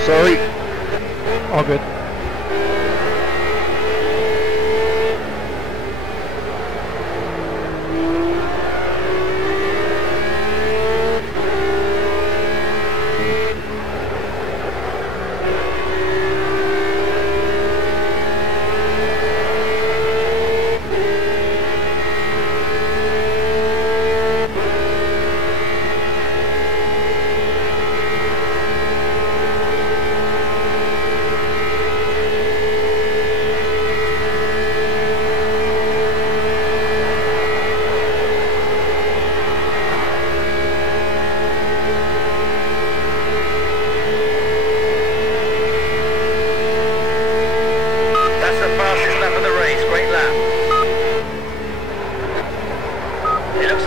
Sorry. All good.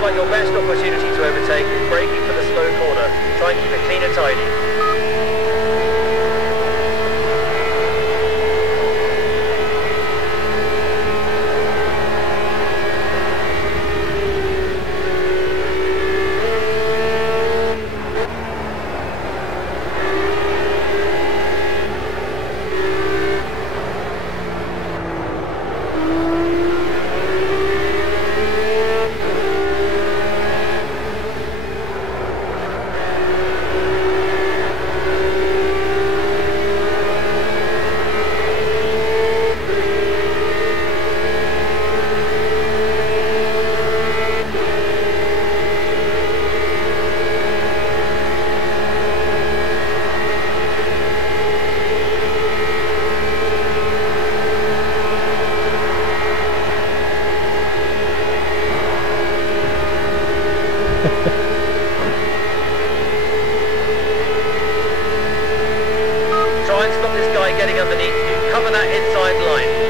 Your best opportunity to overtake is braking for the slow corner. Try and keep it clean and tidy. Try and stop this guy getting underneath you. Cover that inside line.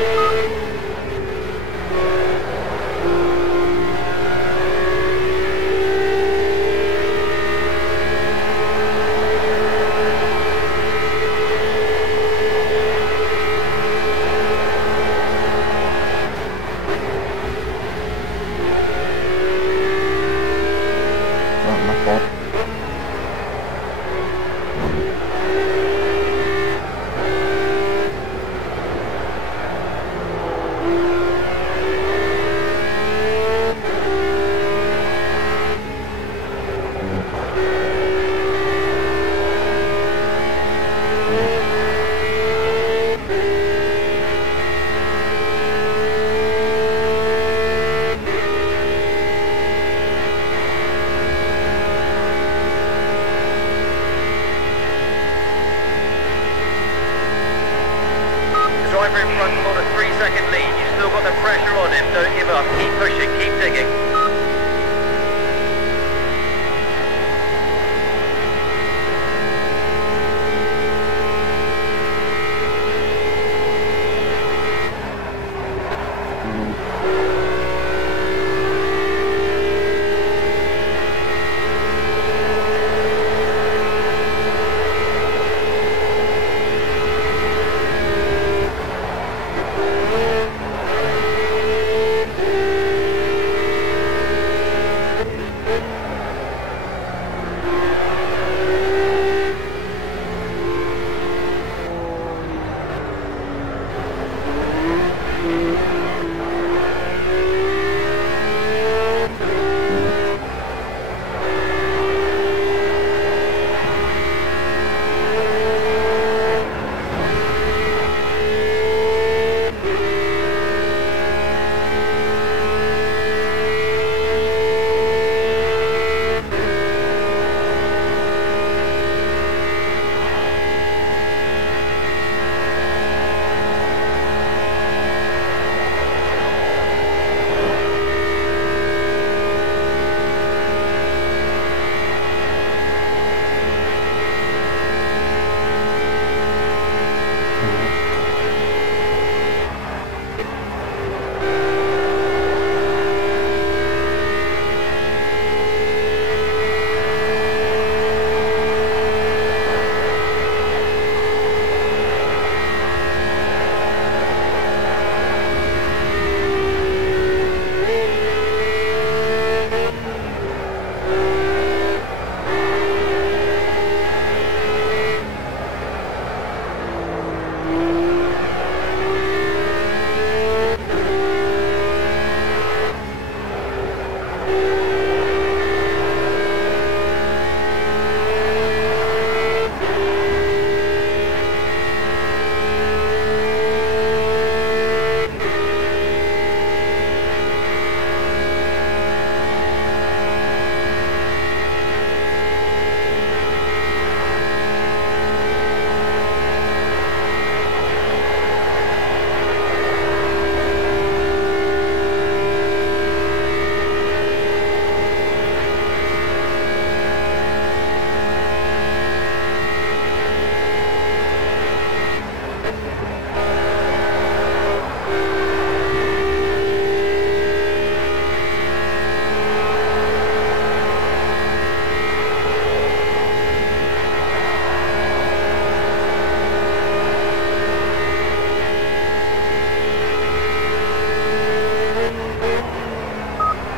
enough. Keep pushing, keep digging.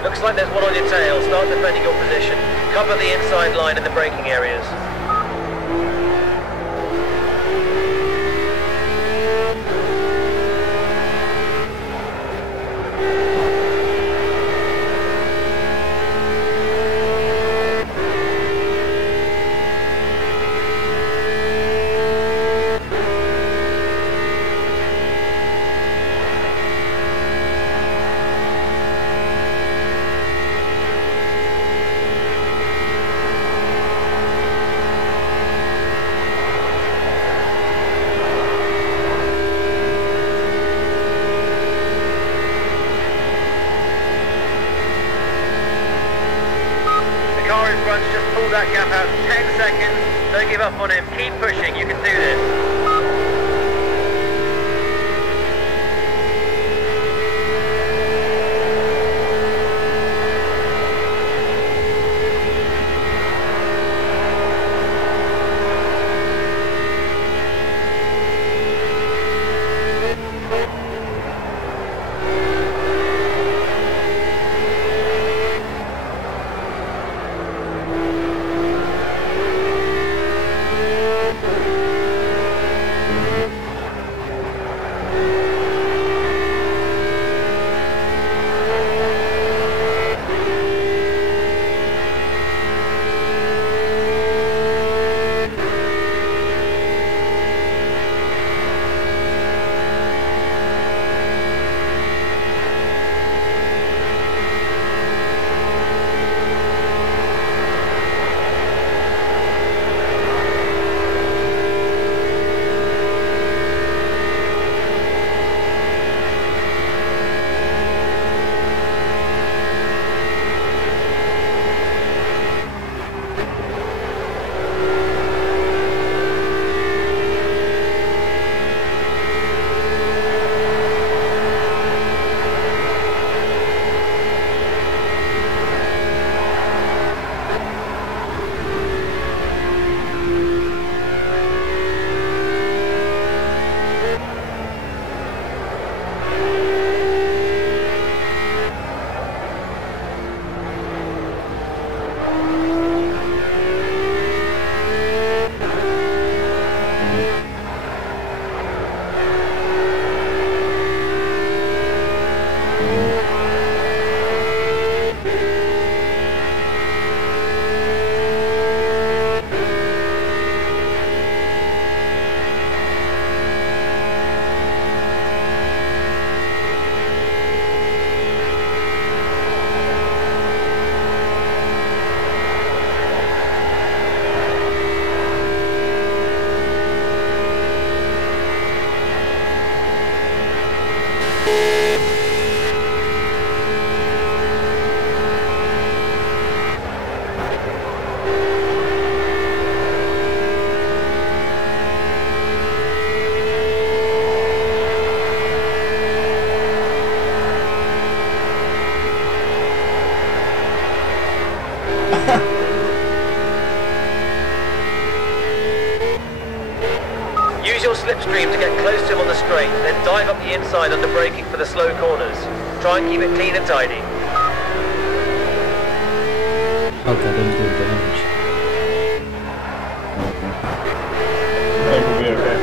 Looks like there's one on your tail. Start defending your position. Cover the inside line in the braking areas. Just pull that gap out 10 seconds. Don't give up on him. Keep pushing. You can do this. Use your slipstream to get close to him on the straight, then dive up the inside under braking for the slow corners. Try and keep it clean and tidy. Okay, didn't do damage. I think we'll be okay.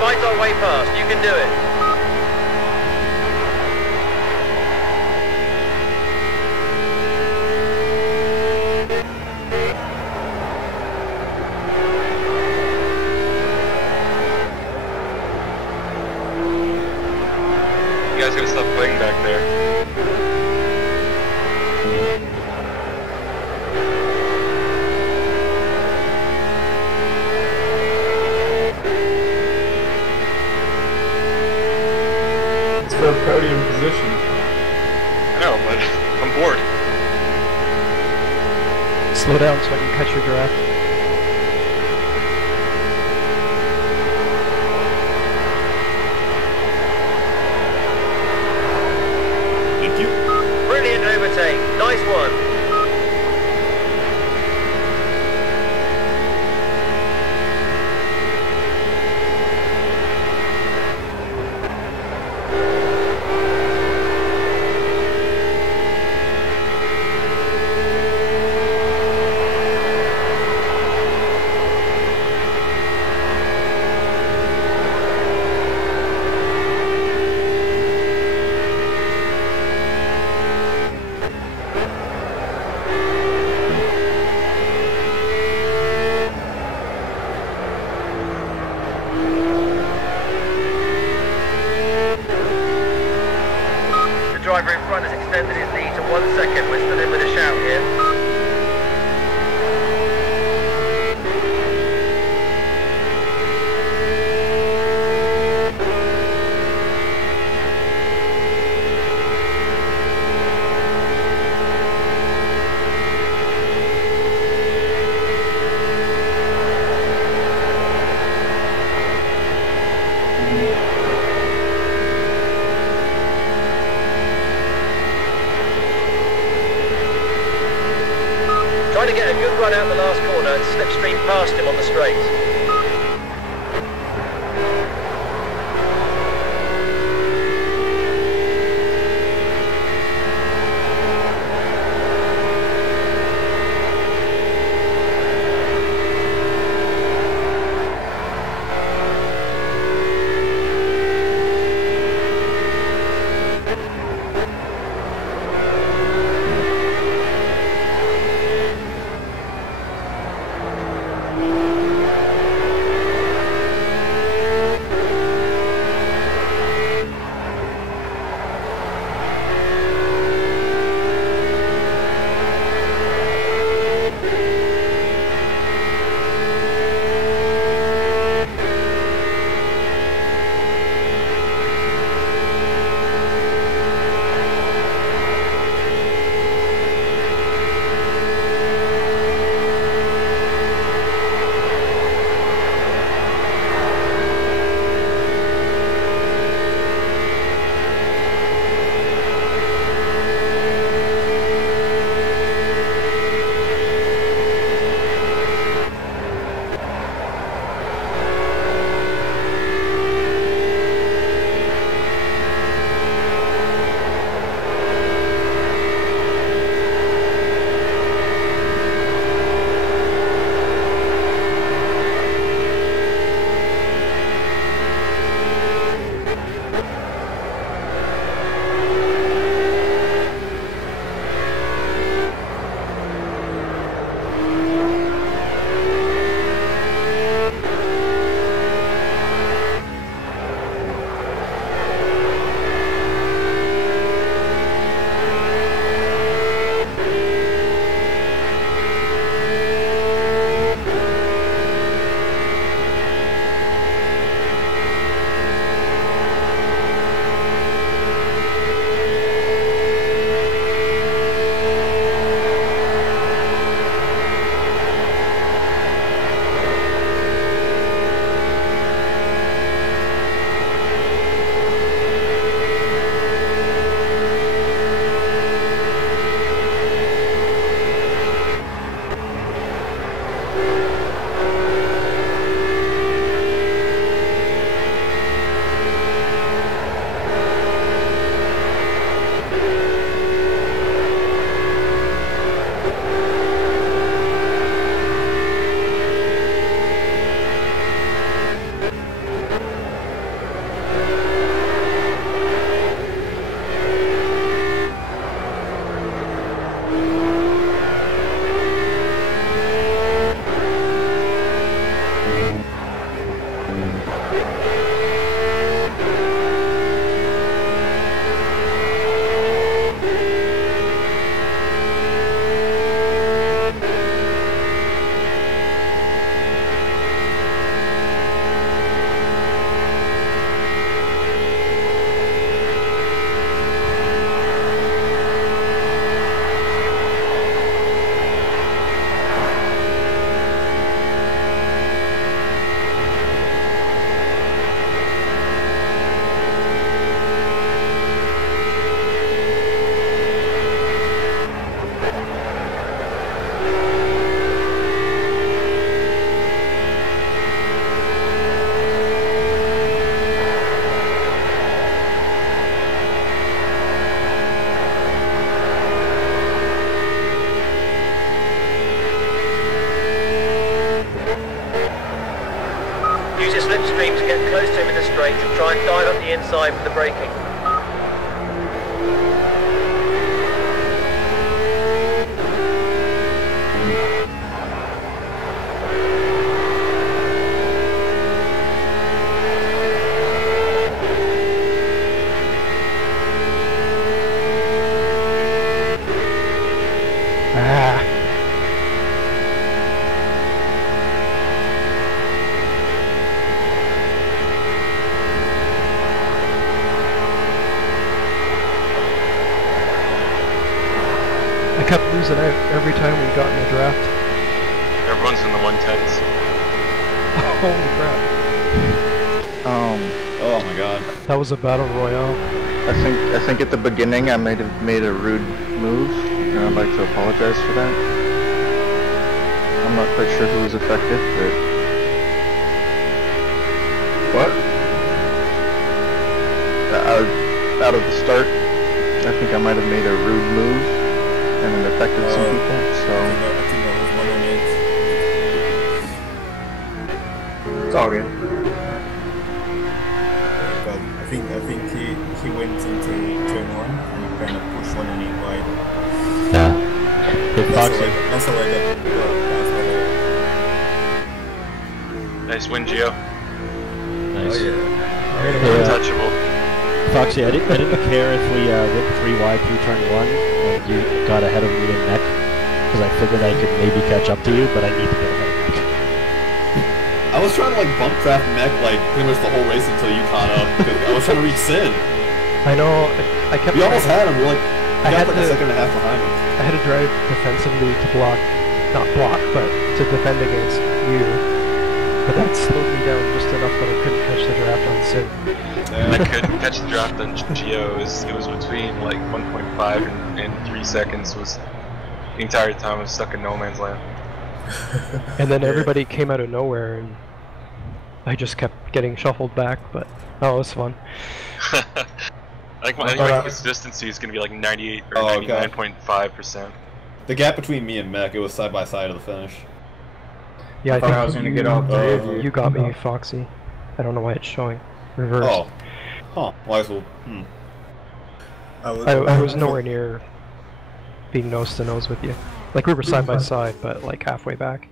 Fight our way past. You can do it. You guys gotta stop playing back there. For a podium position. I know, but I'm bored. Slow down so I can catch your draft. Thank you. Brilliant overtake. Nice one. Driver in front has extended his lead to 1 second. We're still in with a shout here. Trying to get a good run out the last corner and slipstream past him on the straight. to get close to him in the straight and try and dive up the inside with the braking. I kept losing out every time we got in the draft. Everyone's in the 110s. Holy crap. Oh my god. That was a battle royale. I think at the beginning I might have made a rude move, and I'd like to apologize for that. I'm not quite sure who was affected, but... What? Out of the start, I think I might have made a rude move, and it affected some people, so... I think I was one on it. It's all good. But I think he went into turn 1 and kind of pushed one on it wide. Yeah. That's how I got Nice win, Gio. Nice. Oh yeah. Untouchable. Foxy, I didn't care if we went 3 wide through turn 1 and you got ahead of me in mech, because I figured I could maybe catch up to you, but I need to get ahead of mech. I was trying to like bump draft mech like pretty much the whole race until you caught up, because I was trying to reach Sin. I know, I kept... We almost had him, we were like, I had like a second and a half behind him. I had to drive defensively to block, not block, but to defend against you. But that slowed me down just enough that I couldn't catch the draft on Sid. I couldn't catch the draft on Gio. It was between like 1.5 and 3 seconds. Was the entire time I was stuck in no man's land. And then everybody came out of nowhere, and I just kept getting shuffled back. But it was fun. I think my consistency is going to be like 98 or 99.5%. The gap between me and mech, it was side by side of the finish. Yeah, I think I was going to get all 3 of you. You got me, Foxy. I don't know why it's showing. Reverse. Oh. Huh. Well, I was nowhere near being nose to nose with you. Like, we were side by side, but like halfway back.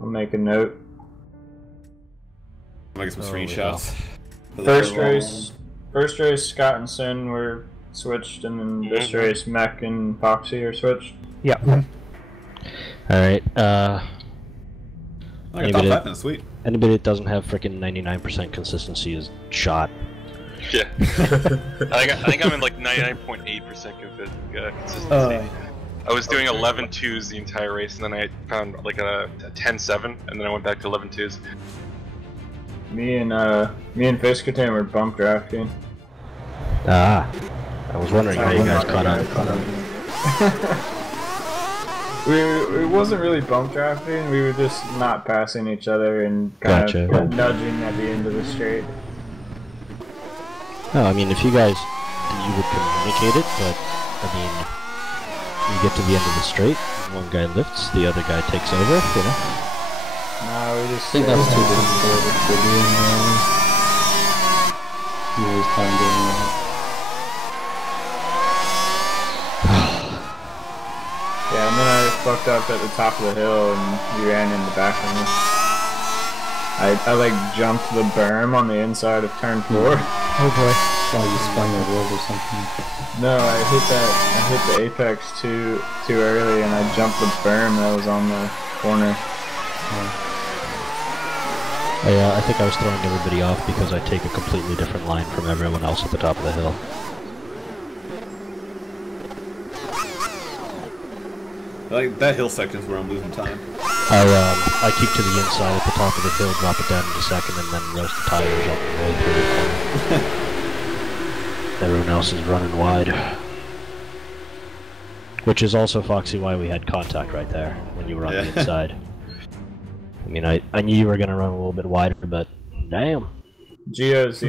I'll make a note. I'll make some screenshots. First race, Scott and Sin were switched, and then this race, Mech and Foxy are switched. Yeah. Alright, I got top 5 now, sweet. Anybody that doesn't have frickin' 99% consistency is shot. Yeah. I think I'm in like 99.8% consistency. I was doing 11 twos the entire race, and then I found like a 10-7, and then I went back to 11 twos. Me and Fiskatan were bump drafting. I was wondering how you guys caught up. It wasn't really bump drafting, we were just not passing each other and kind of nudging at the end of the straight. No, I mean, if you guys, you would communicate it, but, I mean, you get to the end of the straight, one guy lifts, the other guy takes over, you know? No, we just... I think that's too difficult for doing you always time doing that. Yeah, and then I fucked up at the top of the hill and you ran in the back of me. I like jumped the berm on the inside of turn 4. Oh boy. Oh, you spun your wheel or something. No, I hit the apex too early and I jumped the berm that was on the corner. I think I was throwing everybody off because I take a completely different line from everyone else at the top of the hill. Like that hill section is where I'm losing time. I keep to the inside at the top of the hill, drop it down into second, and then roast the tires up the way through the corner. Everyone else is running wide. Which is also, Foxy, why we had contact right there when you were on the inside. I mean, I knew you were going to run a little bit wider, but damn. Gio's